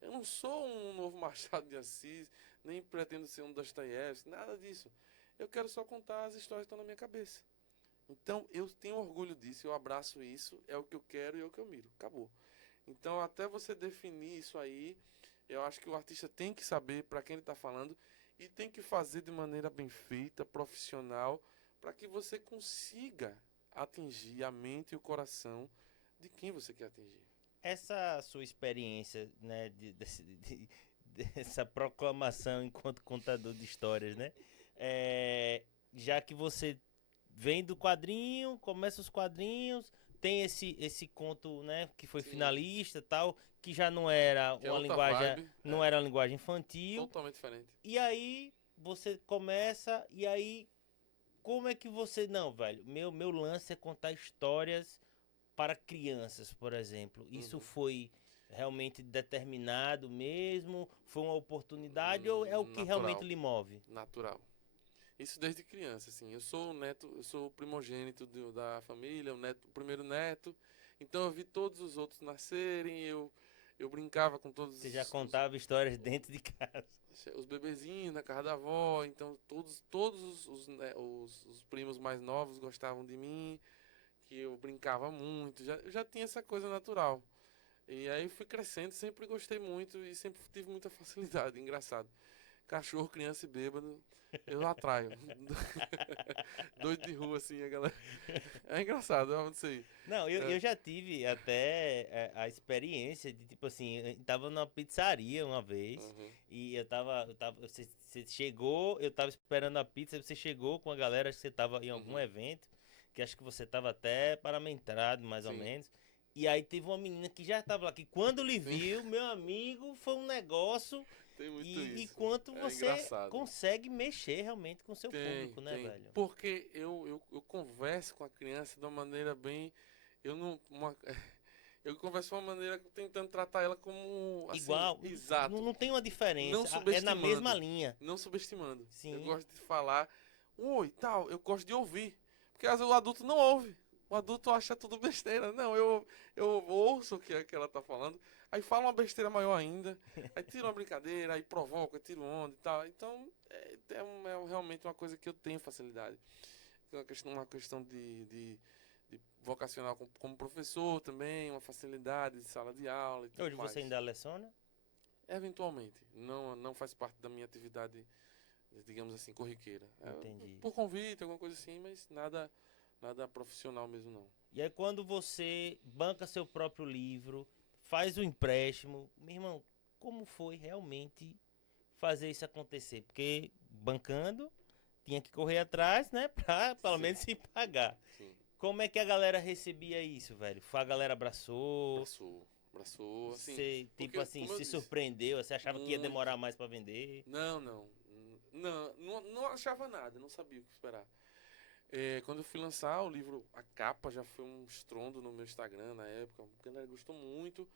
Eu não sou um novo Machado de Assis, nem pretendo ser um Dostoiévski, nada disso. Eu quero só contar as histórias que estão na minha cabeça. Então, eu tenho orgulho disso, eu abraço isso, é o que eu quero e é o que eu miro. Acabou. Então, até você definir isso aí, eu acho que o artista tem que saber para quem ele está falando e tem que fazer de maneira bem feita, profissional, para que você consiga atingir a mente e o coração de quem você quer atingir. Essa sua experiência, né, dessa proclamação enquanto contador de histórias, né? Já que você vem do quadrinho, começa os quadrinhos, tem esse conto, né, que foi Sim. finalista, tal, que já não era Que é uma outra linguagem, vibe, não era uma linguagem infantil. totalmente diferente. E aí você começa e aí como é que você, não, velho, meu lance é contar histórias para crianças, por exemplo. Isso foi realmente determinado mesmo? Foi uma oportunidade ou é o que Natural. realmente lhe move? Natural. Isso desde criança, assim. Eu sou o neto, eu sou o primogênito da família, o primeiro neto. Então eu vi todos os outros nascerem, eu brincava com todos Você já contava histórias dentro de casa. os bebezinhos na casa da avó, então todos os primos mais novos gostavam de mim, que eu brincava muito, eu já tinha essa coisa natural. E aí fui crescendo, sempre gostei muito e sempre tive muita facilidade, engraçado. Cachorro, criança e bêbado, eu atraio. Doido de rua, assim, a galera. É engraçado, eu não sei. Não, eu já tive até a experiência de, tipo assim, eu tava numa pizzaria uma vez e você chegou, eu tava esperando a pizza, você chegou com a galera, acho que você tava em algum evento, que acho que você tava até paramentado, mais ou menos. E aí teve uma menina que já tava lá, que quando lhe viu, meu amigo, foi um negócio. Tem muito E isso. quanto você engraçado. consegue mexer realmente com o seu público, né, tem. velho? Porque eu converso com a criança de uma maneira bem. Eu não. Eu converso de uma maneira tentando tratar ela como. Assim, Igual. Exato. Não tem uma diferença. Não É na subestimando. mesma linha. Não subestimando. Sim. Eu gosto de falar. Oi, tal. Eu gosto de ouvir. Porque às vezes o adulto não ouve. O adulto acha tudo besteira. Não, eu ouço o que ela tá falando. Aí fala uma besteira maior ainda, aí tira uma brincadeira, aí provoca, tira onda e tal. Então, realmente uma coisa que eu tenho facilidade. É uma questão de vocacional como professor também, uma facilidade de sala de aula e tudo Hoje mais. você ainda leciona? Eventualmente, não faz parte da minha atividade, digamos assim, corriqueira. Entendi. Por convite, alguma coisa assim, mas nada profissional mesmo não. E aí quando você banca seu próprio livro, faz o empréstimo, meu irmão, como foi realmente fazer isso acontecer? Porque bancando, tinha que correr atrás, né, pra pelo Sim, menos se pagar. sim. Como é que a galera recebia isso, velho? A galera abraçou, Abraçou, assim, você, tipo porque, assim, como eu se disse, surpreendeu, você achava que ia muito. demorar mais pra vender? Não achava nada, não sabia o que esperar. Quando eu fui lançar o livro, a capa já foi um estrondo no meu Instagram na época. A galera gostou muito.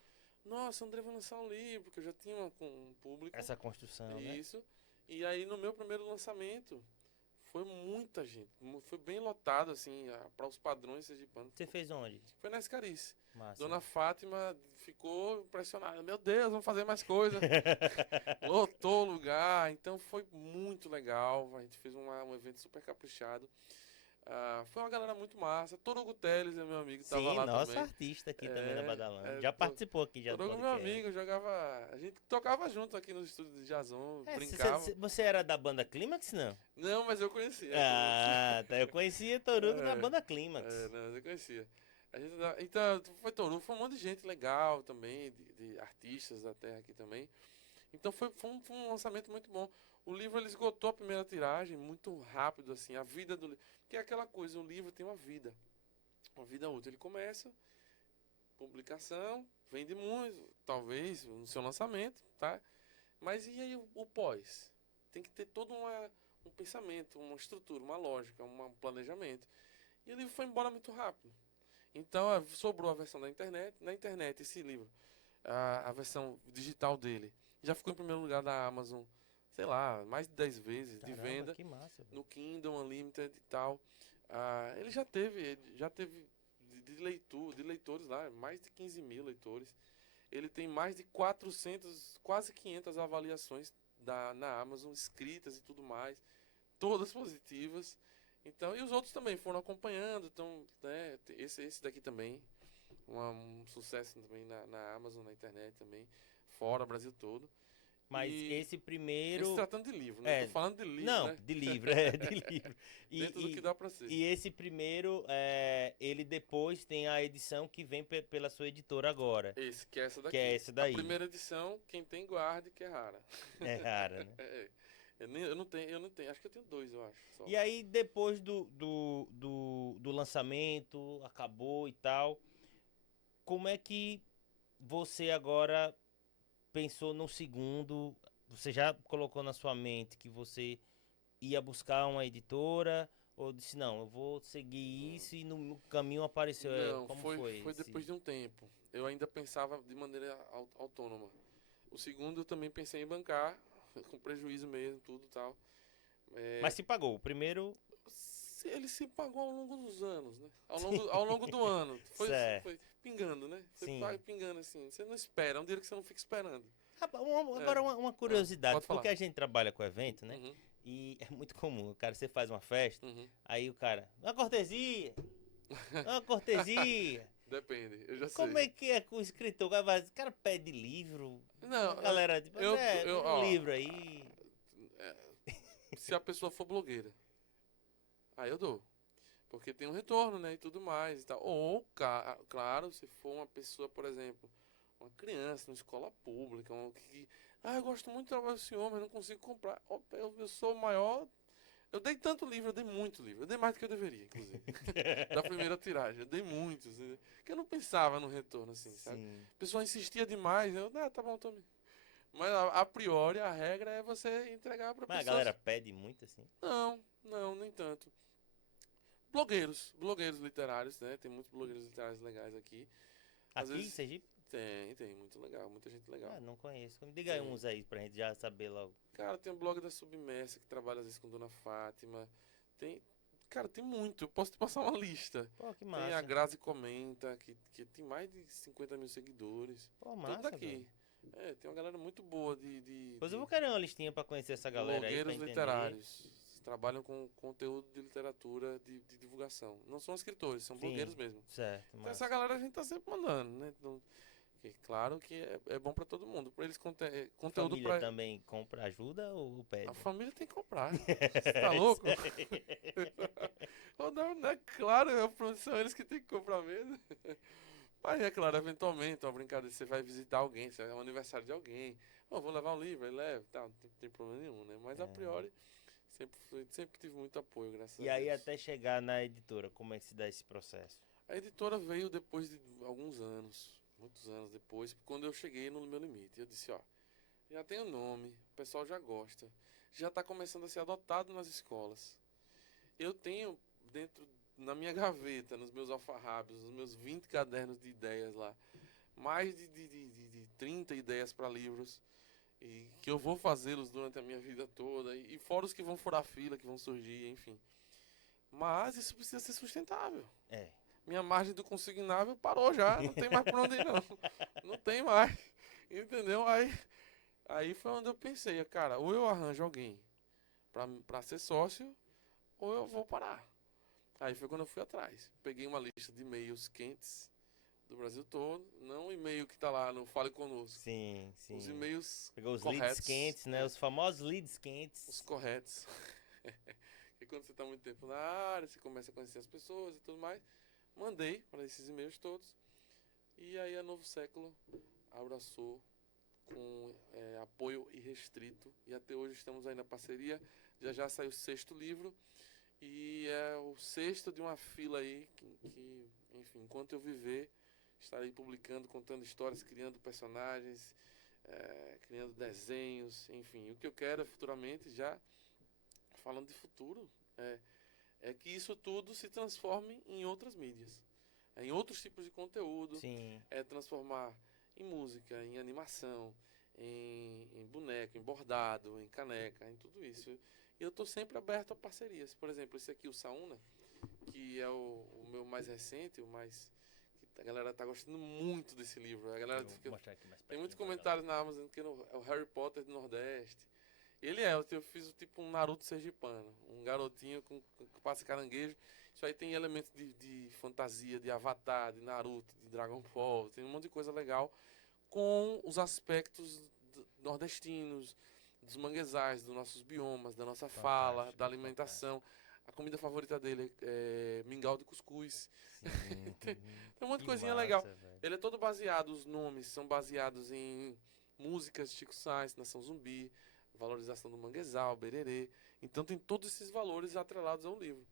Nossa, André vai lançar um livro, que eu já tinha com um público. Essa construção, né? Isso. E aí no meu primeiro lançamento foi muita gente. Foi bem lotado, assim, para os padrões sergipanos. Você fez onde? Foi na Escarice. Massa. Dona Fátima ficou impressionada. Meu Deus, vamos fazer mais coisa. Lotou o lugar, então foi muito legal. A gente fez um evento super caprichado. Foi uma galera muito massa. Torugo Teles, meu amigo, estava Sim, lá nosso também. artista aqui também da É, Badalando. é, Já to, participou aqui já do Torugo, meu podcast. amigo, jogava. A gente tocava junto aqui no estúdio de Jason, É, brincava. você era da banda Clímax, não? Não, mas eu conhecia. Ah, tá. Eu conhecia Torugo na banda Clímax. Não, mas eu conhecia. Então, foi Torugo, foi um monte de gente legal também, de artistas da terra aqui também. Então foi um lançamento muito bom. O livro ele esgotou a primeira tiragem muito rápido, assim, a vida do livro. Porque é aquela coisa, o livro tem uma vida útil. Ele começa, publicação, vende muito, talvez no seu lançamento, tá? Mas e aí o pós? Tem que ter todo um pensamento, uma estrutura, uma lógica, um planejamento. E o livro foi embora muito rápido. Então sobrou a versão da internet. Na internet, esse livro, a versão digital dele, já ficou em primeiro lugar da Amazon, sei lá, mais de 10 vezes de Caramba, venda. que massa, velho. No Kindle Unlimited e tal. Ele já teve de leitores lá, mais de 15 mil leitores. Ele tem mais de 400, quase 500 avaliações na Amazon, escritas e tudo mais, todas positivas. Então, e os outros também foram acompanhando. Então, né, esse daqui também, um sucesso também na Amazon, na internet também, fora, Brasil todo. Mas E esse esse primeiro. tratando de livro, né? É. Tô falando de livro, Não, né? de livro, é, de livro. Dentro do que E, dá pra ser. e esse primeiro, ele depois tem a edição que vem pela sua editora agora. Esse, que é essa Que é daqui. essa A daí. primeira edição, quem tem guarde, que é rara. É rara, né? É, eu não tenho, acho que eu tenho dois, eu acho. Só. E aí, depois do lançamento, acabou e tal, como é que você agora pensou no segundo? Você já colocou na sua mente que você ia buscar uma editora? Ou disse, não, eu vou seguir isso e no caminho apareceu? Não, Como foi foi depois de um tempo. Eu ainda pensava de maneira autônoma. O segundo eu também pensei em bancar, com prejuízo mesmo, tudo e tal. Mas se pagou. O primeiro, Ele se pagou ao longo dos anos, né? Ao longo do ano. certo. Foi pingando, né? Foi Sim. Pingando assim. Você não espera, é um dinheiro que você não fica esperando. Agora uma curiosidade, Pode falar. porque a gente trabalha com evento, né? Uhum, E é muito comum, cara, você faz uma festa, uhum. aí o cara, uma cortesia. Depende, eu já Como sei. é que é com o escritor? O cara pede livro, Não, a galera, tipo, André, tem um ó, livro aí. se a pessoa for blogueira, aí eu dou. Porque tem um retorno, né? E tudo mais e tal. Ou, claro, se for uma pessoa, por exemplo, uma criança, numa escola pública, eu gosto muito do trabalho do senhor, mas não consigo comprar. Eu sou o maior. Eu dei tanto livro, eu dei muito livro. Eu dei mais do que eu deveria, inclusive. Da primeira tiragem. Eu dei muitos. Né? Que eu não pensava no retorno, assim, sabe? Sim. A pessoa insistia demais. Tá bom, tome. Mas a priori, a regra é você entregar pra Mas a pessoa. galera pede muito, assim. Não, nem tanto. Blogueiros literários, né? Tem muitos blogueiros literários legais aqui. Às Aqui em vezes Sergipe? tem, muito legal, muita gente legal. Ah, não conheço. Me diga aí Tem. uns aí pra gente já saber logo. Cara, tem o blog da Submersa que trabalha às vezes com Dona Fátima. Tem, Cara, tem muito. Eu posso te passar uma lista. Pô, que Tem a massa. Grazi Comenta, que tem mais de 50 mil seguidores. Pô, Tudo massa, velho. daqui. Tem uma galera muito boa Pois eu vou querer uma listinha pra conhecer essa galera aí, pra blogueiros entender. literários. Trabalham com conteúdo de literatura de divulgação. Não são escritores, são blogueiros Sim, mesmo. certo, Então essa massa. galera a gente tá sempre mandando, né? Então, claro que é bom pra todo mundo. Pra eles conteúdo Família pra. também compra ajuda ou A pede? família tem que comprar. Você tá louco? Ou não, né? Claro, são eles que tem que comprar mesmo. Mas é claro, eventualmente, uma brincadeira, você vai visitar alguém, é um aniversário de alguém. Oh, vou levar um livro, aí leva, tá, não tem problema nenhum, né? Mas a É. priori, sempre tive muito apoio, graças E a aí Deus. até chegar na editora, como é que se dá esse processo? A editora veio depois de alguns anos, muitos anos depois, quando eu cheguei no meu limite. Eu disse, ó, já tem o nome, o pessoal já gosta, já está começando a ser adotado nas escolas. Eu tenho dentro, na minha gaveta, nos meus alfarrábios, nos meus 20 cadernos de ideias lá, mais de 30 ideias para livros, e que eu vou fazê-los durante a minha vida toda, e fora os que vão furar fila, que vão surgir, enfim. Mas isso precisa ser sustentável. É. Minha margem do consignável parou já, não tem mais pra onde ir não. Não tem mais. Entendeu? Aí foi onde eu pensei, cara, ou eu arranjo alguém pra ser sócio, ou eu vou parar. Aí foi quando eu fui atrás. Peguei uma lista de e-mails quentes do Brasil todo, não o e-mail que tá lá no Fale Conosco. Sim, Os sim. e-mails Pegou os leads corretos, quentes, né? Os famosos leads os quentes. corretos. E quando você tá muito tempo na área, você começa a conhecer as pessoas e tudo mais. Mandei para esses e-mails todos. E aí a Novo Século abraçou com apoio irrestrito. E até hoje estamos aí na parceria. Já saiu o 6º livro. E é o 6º de uma fila aí que, enfim, enquanto eu viver, estarei publicando, contando histórias, criando personagens, criando desenhos, enfim. O que eu quero é futuramente, já falando de futuro, é que isso tudo se transforme em outras mídias, em outros tipos de conteúdo, Sim. transformar em música, em animação, em boneco, em bordado, em caneca, em tudo isso. E eu estou sempre aberto a parcerias. Por exemplo, esse aqui, o Saúna, que é o meu mais recente, o mais... A galera tá gostando muito desse livro. A galera Vou mostrar aqui mais tem muitos pertinho pra galera. comentários na Amazon que é o Harry Potter do Nordeste. Eu fiz tipo um Naruto sergipano. Um garotinho que passa caranguejo. Isso aí tem elementos de fantasia, de Avatar, de Naruto, de Dragon Ball. Tem um monte de coisa legal com os aspectos nordestinos, dos manguezais, dos nossos biomas, da nossa fala, Fantástico, da alimentação. A comida favorita dele é mingau de cuscuz. Sim. Tem um monte de Que coisinha legal. massa, velho. Ele é todo baseado, os nomes são baseados em músicas de Chico Sainz, Nação Zumbi, valorização do manguezal, bererê. Então tem todos esses valores atrelados ao livro.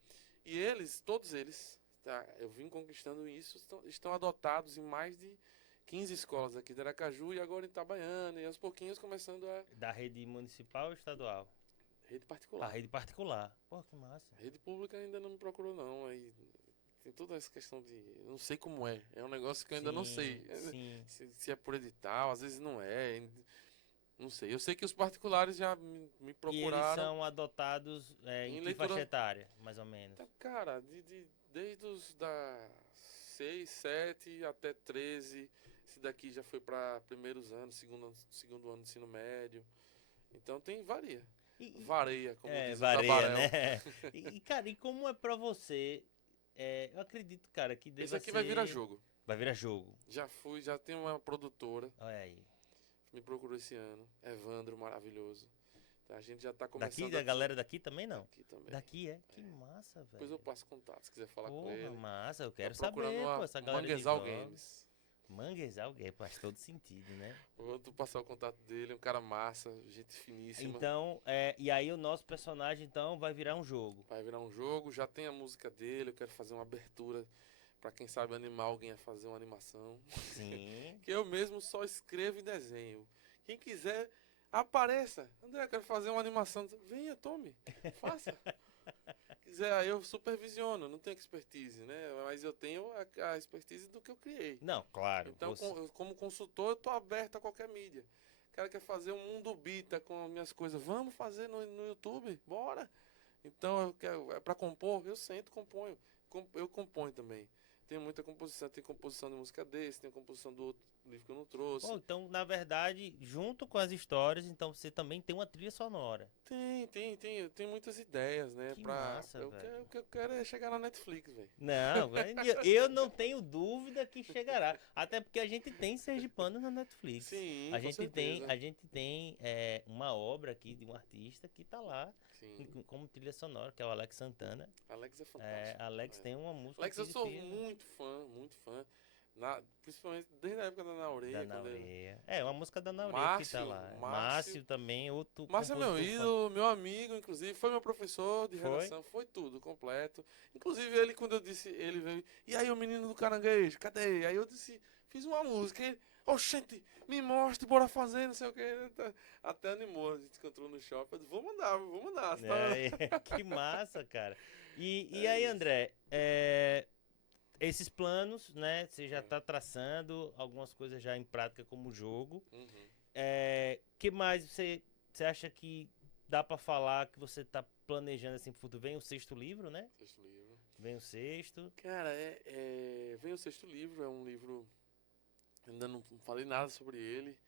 E todos eles, tá, eu vim conquistando isso, estão adotados em mais de 15 escolas aqui de Aracaju e agora em Itabaiana, e aos pouquinhos começando a Da rede municipal ou estadual? rede A particular. rede particular. Pô, que massa. Rede pública ainda não me procurou não, aí tem toda essa questão de, eu não sei como é um negócio que eu ainda não sei, Sim. se é por edital, às vezes não é, não sei. Eu sei que os particulares já me E eles procuraram são adotados em em que faixa leitura. etária, mais ou menos? Tá, cara, desde os da 6, 7 até 13. Esse daqui já foi para primeiros anos, segundo ano de ensino médio. Então varia. Vareia, como diz o Vareia, Tabarel. né? Cara, e como é pra você? Eu acredito, cara, que Esse deva aqui vai virar ser... jogo. Vai virar jogo. Já tem uma produtora, Olha aí. me procurou esse ano, Evandro, maravilhoso. Tá, a gente já tá Daqui, começando da galera daqui também não? Daqui também. Daqui é? Que massa, Depois eu velho. passo contato, se quiser falar com Porra, ele. massa, eu Tá quero procurando saber, pô, essa galera de Manguezal jogos. Games. Manguezal Game, faz todo sentido, né? Vou passar o contato dele, um cara massa, gente finíssima. Então, e aí o nosso personagem, então, vai virar um jogo. Vai virar um jogo, já tem a música dele, eu quero fazer uma abertura pra quem sabe animar alguém a fazer uma animação. Sim. Que eu mesmo só escrevo e desenho. Quem quiser, apareça. André, eu quero fazer uma animação. Venha, tome, faça. Quiser, aí eu supervisiono, não tenho expertise, né? Mas eu tenho a expertise do que eu criei. Não, claro. Então, como consultor, eu tô aberto a qualquer mídia. O cara quer fazer um mundo bita com as minhas coisas. Vamos fazer no YouTube? Bora! Então, eu quero, para compor, eu sento, componho. Eu componho também. Tem muita composição, tem composição de música desse, tem composição do outro livro que eu não Pô, trouxe. então, na verdade, junto com as histórias, então você também tem uma trilha sonora. Tem muitas ideias, né? Que massa, O velho. que eu quero é chegar na Netflix, velho. Não, eu não tenho dúvida que chegará. Até porque a gente tem Sergipanos na Netflix. Sim, com certeza. A gente tem uma obra aqui de um artista que tá lá Sim. como trilha sonora, que é o Alex Santana. Alex é fantástico. Alex É. tem uma música Alex, que eu ele sou fez, né? muito fã, muito fã. Principalmente desde a época da Da Naureia, quando ele. Naureia. É, uma música da Naureia que tá lá. Márcio. Márcio também, outro Márcio é meu compositor ídolo, meu amigo, inclusive, foi meu professor de Foi? redação, foi tudo, completo. Inclusive, ele, quando eu disse, ele veio, e aí, o menino do caranguejo, cadê? Aí eu disse, fiz uma música, ele, oxente, me mostre, bora fazer, não sei o que. Até animou, a gente encontrou no shopping, eu disse, vou mandar, você tá... Que massa, cara. E É aí, isso. André, esses planos, né? Você já É. tá traçando algumas coisas já em prática como jogo. Uhum. Que mais você acha que dá pra falar que você tá planejando assim pro futuro? Vem o sexto livro, né? Sexto livro. Vem o sexto. Cara, vem o sexto livro, é um livro, ainda não falei nada sobre ele,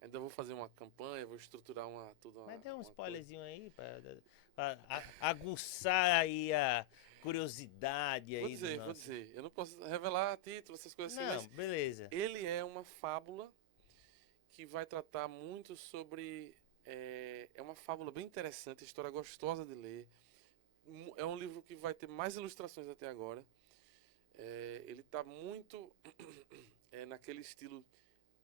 ainda vou fazer uma campanha, vou estruturar Mas dê um uma coisa. spoilerzinho aí pra aguçar aí a curiosidade aí do Vou nosso. dizer, eu não posso revelar título, essas coisas assim, Não, mas beleza. ele é uma fábula que vai tratar muito sobre. É uma fábula bem interessante, história gostosa de ler. É um livro que vai ter mais ilustrações até agora. Ele está muito naquele estilo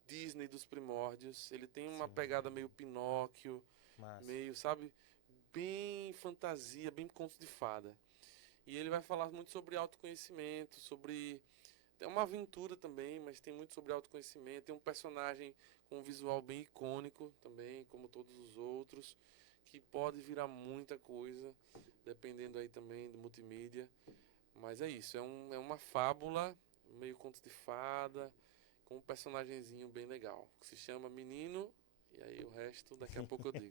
Disney dos primórdios. Ele tem uma Sim, pegada meio Pinóquio, massa. meio, sabe, bem fantasia, bem conto de fada. E ele vai falar muito sobre autoconhecimento, sobre. É uma aventura também, mas tem muito sobre autoconhecimento. Tem um personagem com um visual bem icônico também, como todos os outros, que pode virar muita coisa, dependendo aí também do multimídia. Mas é isso, é uma fábula, meio conto de fada, com um personagenzinho bem legal, que se chama Menino, e aí o resto daqui a pouco eu digo.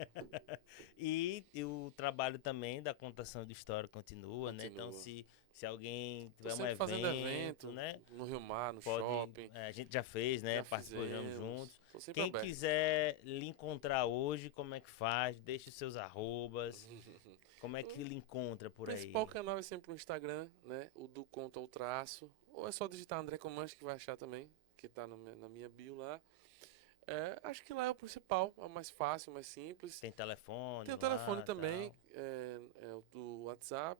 E o trabalho também da contação de história continua, né? Então, Continua. se alguém Tô tiver um sempre fazendo evento, evento, né? no Rio Mar, no Pode. shopping, A gente já fez, né? já Participamos fizemos. juntos. Tô sempre Quem aberto. quiser lhe encontrar hoje, como é que faz? Deixe os seus arrobas. Como é que lhe encontra O por aí? principal canal é sempre o Instagram, né? O do Conto ao Traço. Ou é só digitar André Comanche que vai achar também, que tá na minha bio lá. Acho que lá é o principal, é o mais fácil, o mais simples. Tem telefone Tem o telefone lá, também, tal. é o do WhatsApp,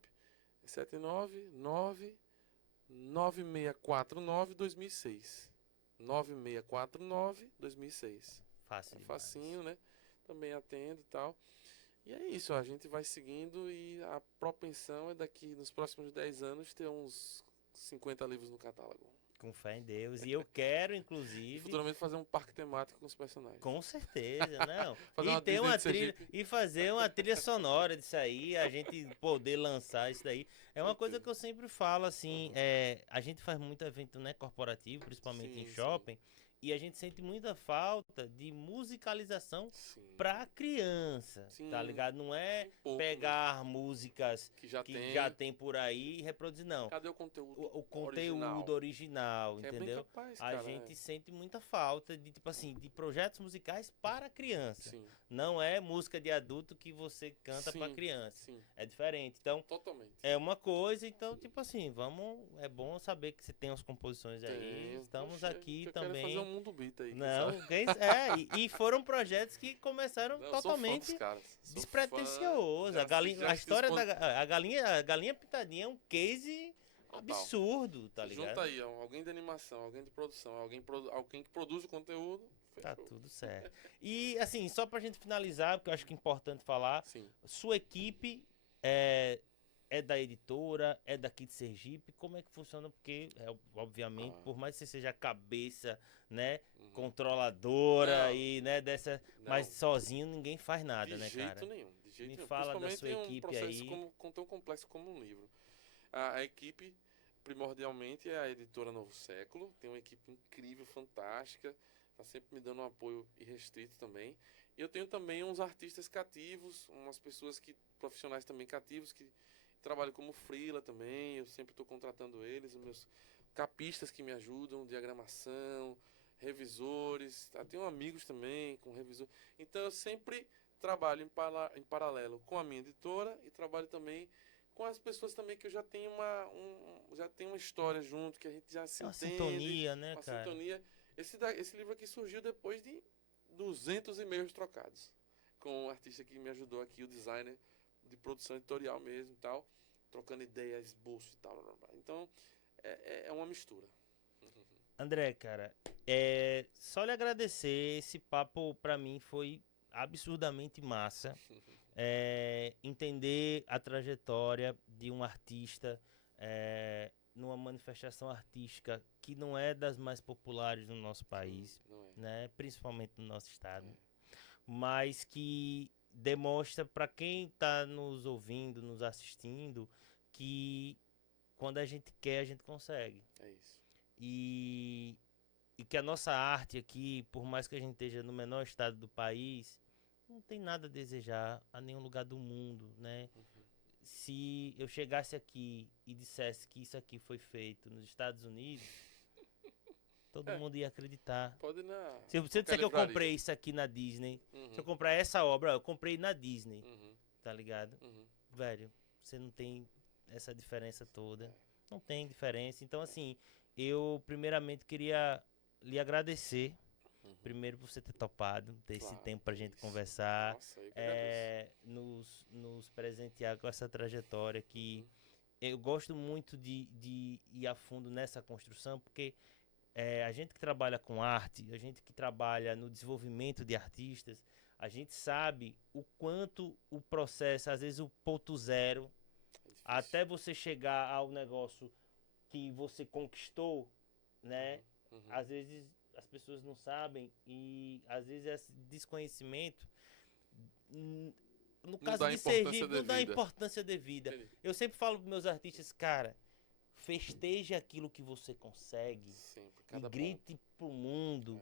799-9649-2006. 9649-2006. Fácil É demais. facinho, né? Também atendo e tal. E é isso, a gente vai seguindo e a propensão é daqui, nos próximos 10 anos, ter uns 50 livros no catálogo. Com fé em Deus. E eu quero, E inclusive, futuramente fazer um parque temático com os personagens. com certeza, não. Fazer E uma ter Disney uma de trilha Sergipe. e fazer uma trilha sonora disso aí, a gente poder lançar isso daí. É uma coisa que eu sempre falo assim, a gente faz muito evento, né, corporativo, principalmente em Sim, shopping, e a gente sente muita falta de musicalização sim. pra criança, Sim. tá ligado? Não é Tem pouco, pegar músicas que já que tem. já tem por aí e reproduzir, não. Cadê o conteúdo O conteúdo original, Que é bem entendeu? capaz, A cara. gente sente muita falta de, tipo assim, de projetos musicais para criança. Sim, Não é música de adulto que você canta para Sim, criança. sim. É diferente. Então, Totalmente. é uma coisa, então, tipo assim, é bom saber que você tem as composições aí. Tenho. Estamos Oxe, aqui eu também. quero fazer um mundo beat aí. Não, e foram projetos que começaram Eu sou fã dos totalmente caras. Sou despretensioso. fã, A história expo- a galinha pintadinha é um case Total. absurdo, tá ligado? Junta aí, ó, alguém de animação, alguém de produção, alguém que produz o conteúdo. Tá Fechou. tudo certo. E assim, só pra gente finalizar, porque eu acho que é importante falar, Sim. sua equipe é da editora, é daqui de Sergipe, como é que funciona? Porque, obviamente, por mais que você seja a cabeça, né, Uhum. controladora Não. e, né, dessa, Não. mas sozinho ninguém faz nada, De né, jeito cara? nenhum. De jeito Me nenhum. fala da Principalmente sua em um equipe processo aí. tão complexo como um livro. A equipe, primordialmente, é a editora Novo Século. Tem uma equipe incrível, fantástica. Tá sempre me dando um apoio irrestrito também. Eu tenho também uns artistas cativos, umas pessoas profissionais também cativos, que trabalham como freela também. Eu sempre estou contratando eles, os meus capistas que me ajudam, diagramação, revisores. Tenho amigos também com revisor. Então eu sempre trabalho em paralelo com a minha editora e trabalho também com as pessoas também que eu já tenho já tenho uma história junto, que a gente já se É uma entende, sintonia, né, uma cara? sintonia. Esse livro aqui surgiu depois de 200 e-mails trocados com o artista que me ajudou aqui, o designer de produção editorial mesmo e tal, trocando ideias, esboço e tal. Então, é uma mistura. André, cara, só lhe agradecer. Esse papo pra mim foi absurdamente massa. Entender a trajetória de um artista numa manifestação artística que não é das mais populares no nosso país, Sim, não é. né? Principalmente no nosso estado, É. mas que demonstra para quem está nos ouvindo, nos assistindo, que quando a gente quer, a gente consegue. É isso. E que a nossa arte aqui, por mais que a gente esteja no menor estado do país, não tem nada a desejar a nenhum lugar do mundo, né? Uhum. Se eu chegasse aqui e dissesse que isso aqui foi feito nos Estados Unidos, todo mundo ia acreditar. Pode ir na. Se você disser que eu livraria. comprei isso aqui na Disney, Uhum. se eu comprar essa obra, eu comprei na Disney, Uhum. tá ligado? Uhum. Velho, você não tem essa diferença toda. É. Não tem diferença. Então, assim, eu primeiramente queria lhe agradecer. Uhum. Primeiro por você ter topado, ter esse Claro, tempo pra que gente isso. conversar, Nossa, eu que agradeço. nos presentear com essa trajetória que Uhum. eu gosto muito de ir a fundo nessa construção, porque a gente que trabalha com arte, a gente que trabalha no desenvolvimento de artistas, a gente sabe o quanto o processo, às vezes o ponto zero, É difícil. até você chegar ao negócio que você conquistou, né? Uhum. Às vezes as pessoas não sabem e às vezes esse desconhecimento, no caso dá de importância Sergipe, não dá devida. importância devida. Entendi. Eu sempre falo pros meus artistas, cara, festeje aquilo que você consegue Sempre, e cada grite pro mundo,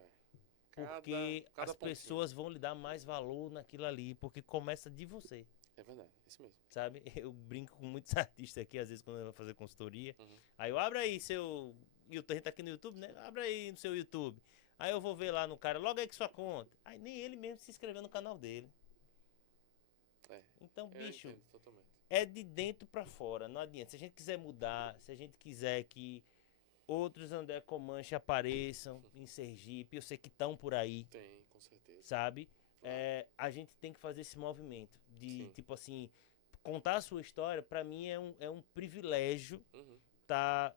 porque cada as pontinho. pessoas vão lhe dar mais valor naquilo ali, porque começa de você. É verdade, isso mesmo. Sabe? Eu brinco com muitos artistas aqui, às vezes quando eu vou fazer consultoria. Uhum. Aí eu abro aí seu YouTube, a gente tá aqui no YouTube, né? Abre aí no seu YouTube. Aí eu vou ver lá no cara, logo aí com sua conta. Aí nem ele mesmo se inscreveu no canal dele. Então, Eu bicho, entendo totalmente. é de dentro pra fora, não adianta. Se a gente quiser mudar, se a gente quiser que outros André Comanche apareçam em Sergipe, eu sei que estão por aí, Tem, com certeza. sabe? Claro. A gente tem que fazer esse movimento de, Sim. tipo assim, contar a sua história, pra mim é um privilégio Uhum. tá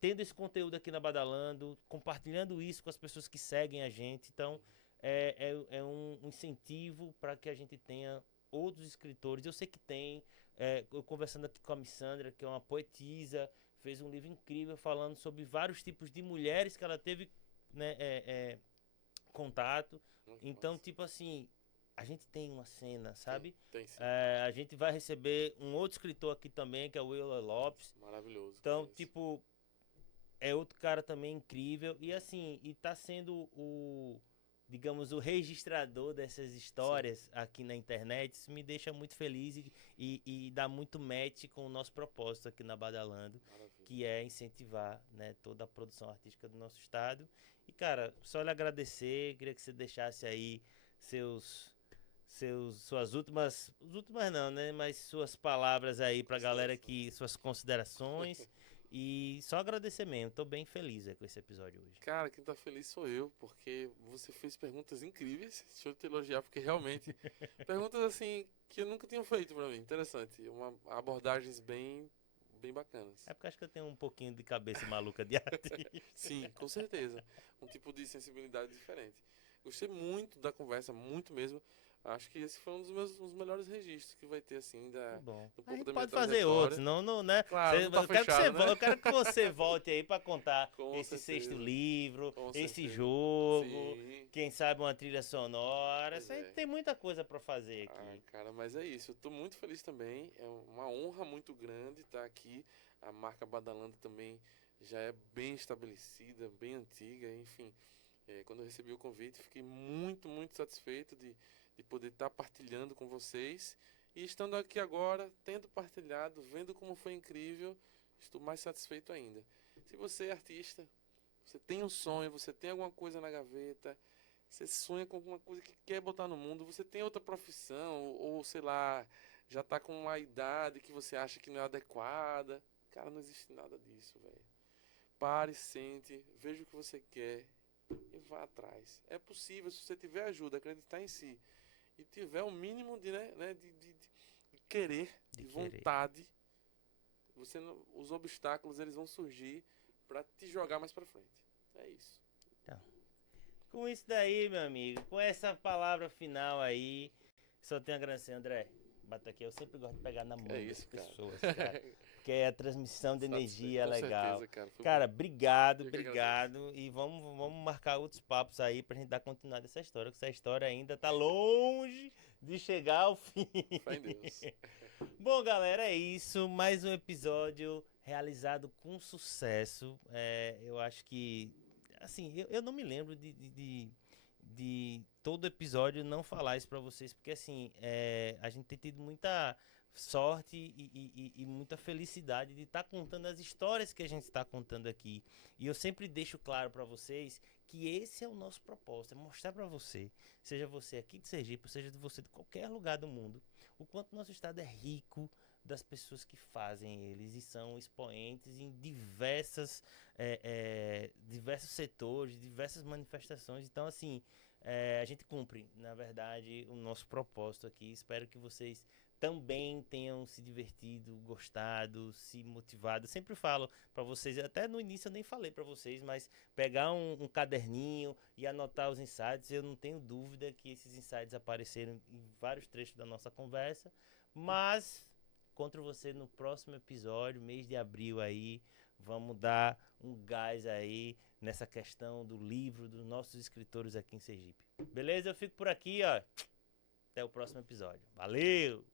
tendo esse conteúdo aqui na Badalando, compartilhando isso com as pessoas que seguem a gente. Então, é um incentivo para que a gente tenha outros escritores. Eu sei que tem. Eu conversando aqui com a Missandra, que é uma poetisa, fez um livro incrível falando sobre vários tipos de mulheres que ela teve, né, contato. Então, Massa. tipo assim, a gente tem uma cena, sabe? Tem sim. A gente vai receber um outro escritor aqui também, que é o Willa Lopes. Maravilhoso. Então, conheço. tipo, é outro cara também incrível. E assim, e tá sendo digamos, o registrador dessas histórias aqui na internet. Isso me deixa muito feliz e dá muito match com o nosso propósito aqui na Badalando, Maravilha. que é incentivar, né, toda a produção artística do nosso estado. E, cara, só lhe agradecer, queria que você deixasse aí suas últimas não, né, mas suas palavras aí pra galera suas considerações. E só agradecer mesmo, tô bem feliz com esse episódio hoje. Cara, quem tá feliz sou eu, porque você fez perguntas incríveis. Deixa eu te elogiar, porque realmente perguntas assim que eu nunca tinha feito pra mim. Interessante, abordagens bem bacanas. É porque acho que eu tenho um pouquinho de cabeça maluca de arte. Sim, com certeza. Um tipo de sensibilidade diferente. Gostei muito da conversa, muito mesmo. Acho que esse foi um dos melhores registros que vai ter, assim, Bom. um A pouco gente da minha pode fazer trajetória. outros, não, né? Claro, não tá eu quero fechado, né? eu quero que você volte aí pra contar Com esse certeza. sexto livro, Com esse certeza. jogo, Sim. quem sabe uma trilha sonora. Pois Isso aí é. tem muita coisa pra fazer Ah, aqui. cara, mas é isso. Eu tô muito feliz também. É uma honra muito grande estar aqui. A marca Badalando também já é bem estabelecida, bem antiga, enfim. Quando eu recebi o convite, fiquei muito, muito satisfeito de poder estar partilhando com vocês. E estando aqui agora, tendo partilhado, vendo como foi incrível, estou mais satisfeito ainda. Se você é artista, você tem um sonho, você tem alguma coisa na gaveta, você sonha com alguma coisa que quer botar no mundo, você tem outra profissão, ou sei lá, já está com uma idade que você acha que não é adequada. Cara, não existe nada disso, velho. Pare, sente, veja o que você quer e vá atrás. É possível, se você tiver ajuda, acreditar em si e tiver um mínimo de querer, de vontade, você não, os obstáculos eles vão surgir para te jogar mais para frente. É isso. Então, com isso daí, meu amigo, com essa palavra final aí, só tenho a agradecer, André. Bata aqui, eu sempre gosto de pegar na mão das pessoas, cara. Porque a transmissão de energia é legal. Certeza, cara, obrigado. E vamos marcar outros papos aí pra gente dar continuidade a essa história, porque essa história ainda tá longe de chegar ao fim. Fé em Deus. Bom, galera, é isso. Mais um episódio realizado com sucesso. Eu acho que, assim, eu não me lembro de todo episódio não falar isso pra vocês, porque assim, a gente tem tido muita sorte e muita felicidade de estar contando as histórias que a gente está contando aqui. E eu sempre deixo claro pra vocês que esse é o nosso propósito, é mostrar pra você, seja você aqui de Sergipe, seja você de qualquer lugar do mundo, o quanto nosso estado é rico das pessoas que fazem eles e são expoentes em diversos setores, diversas manifestações. Então, assim, a gente cumpre, na verdade, o nosso propósito aqui. Espero que vocês também tenham se divertido, gostado, se motivado. Eu sempre falo para vocês, até no início eu nem falei para vocês, mas pegar um caderninho e anotar os insights. Eu não tenho dúvida que esses insights apareceram em vários trechos da nossa conversa, mas encontro você no próximo episódio, mês de abril aí. Vamos dar um gás aí nessa questão do livro dos nossos escritores aqui em Sergipe. Beleza? Eu fico por aqui, ó. Até o próximo episódio. Valeu!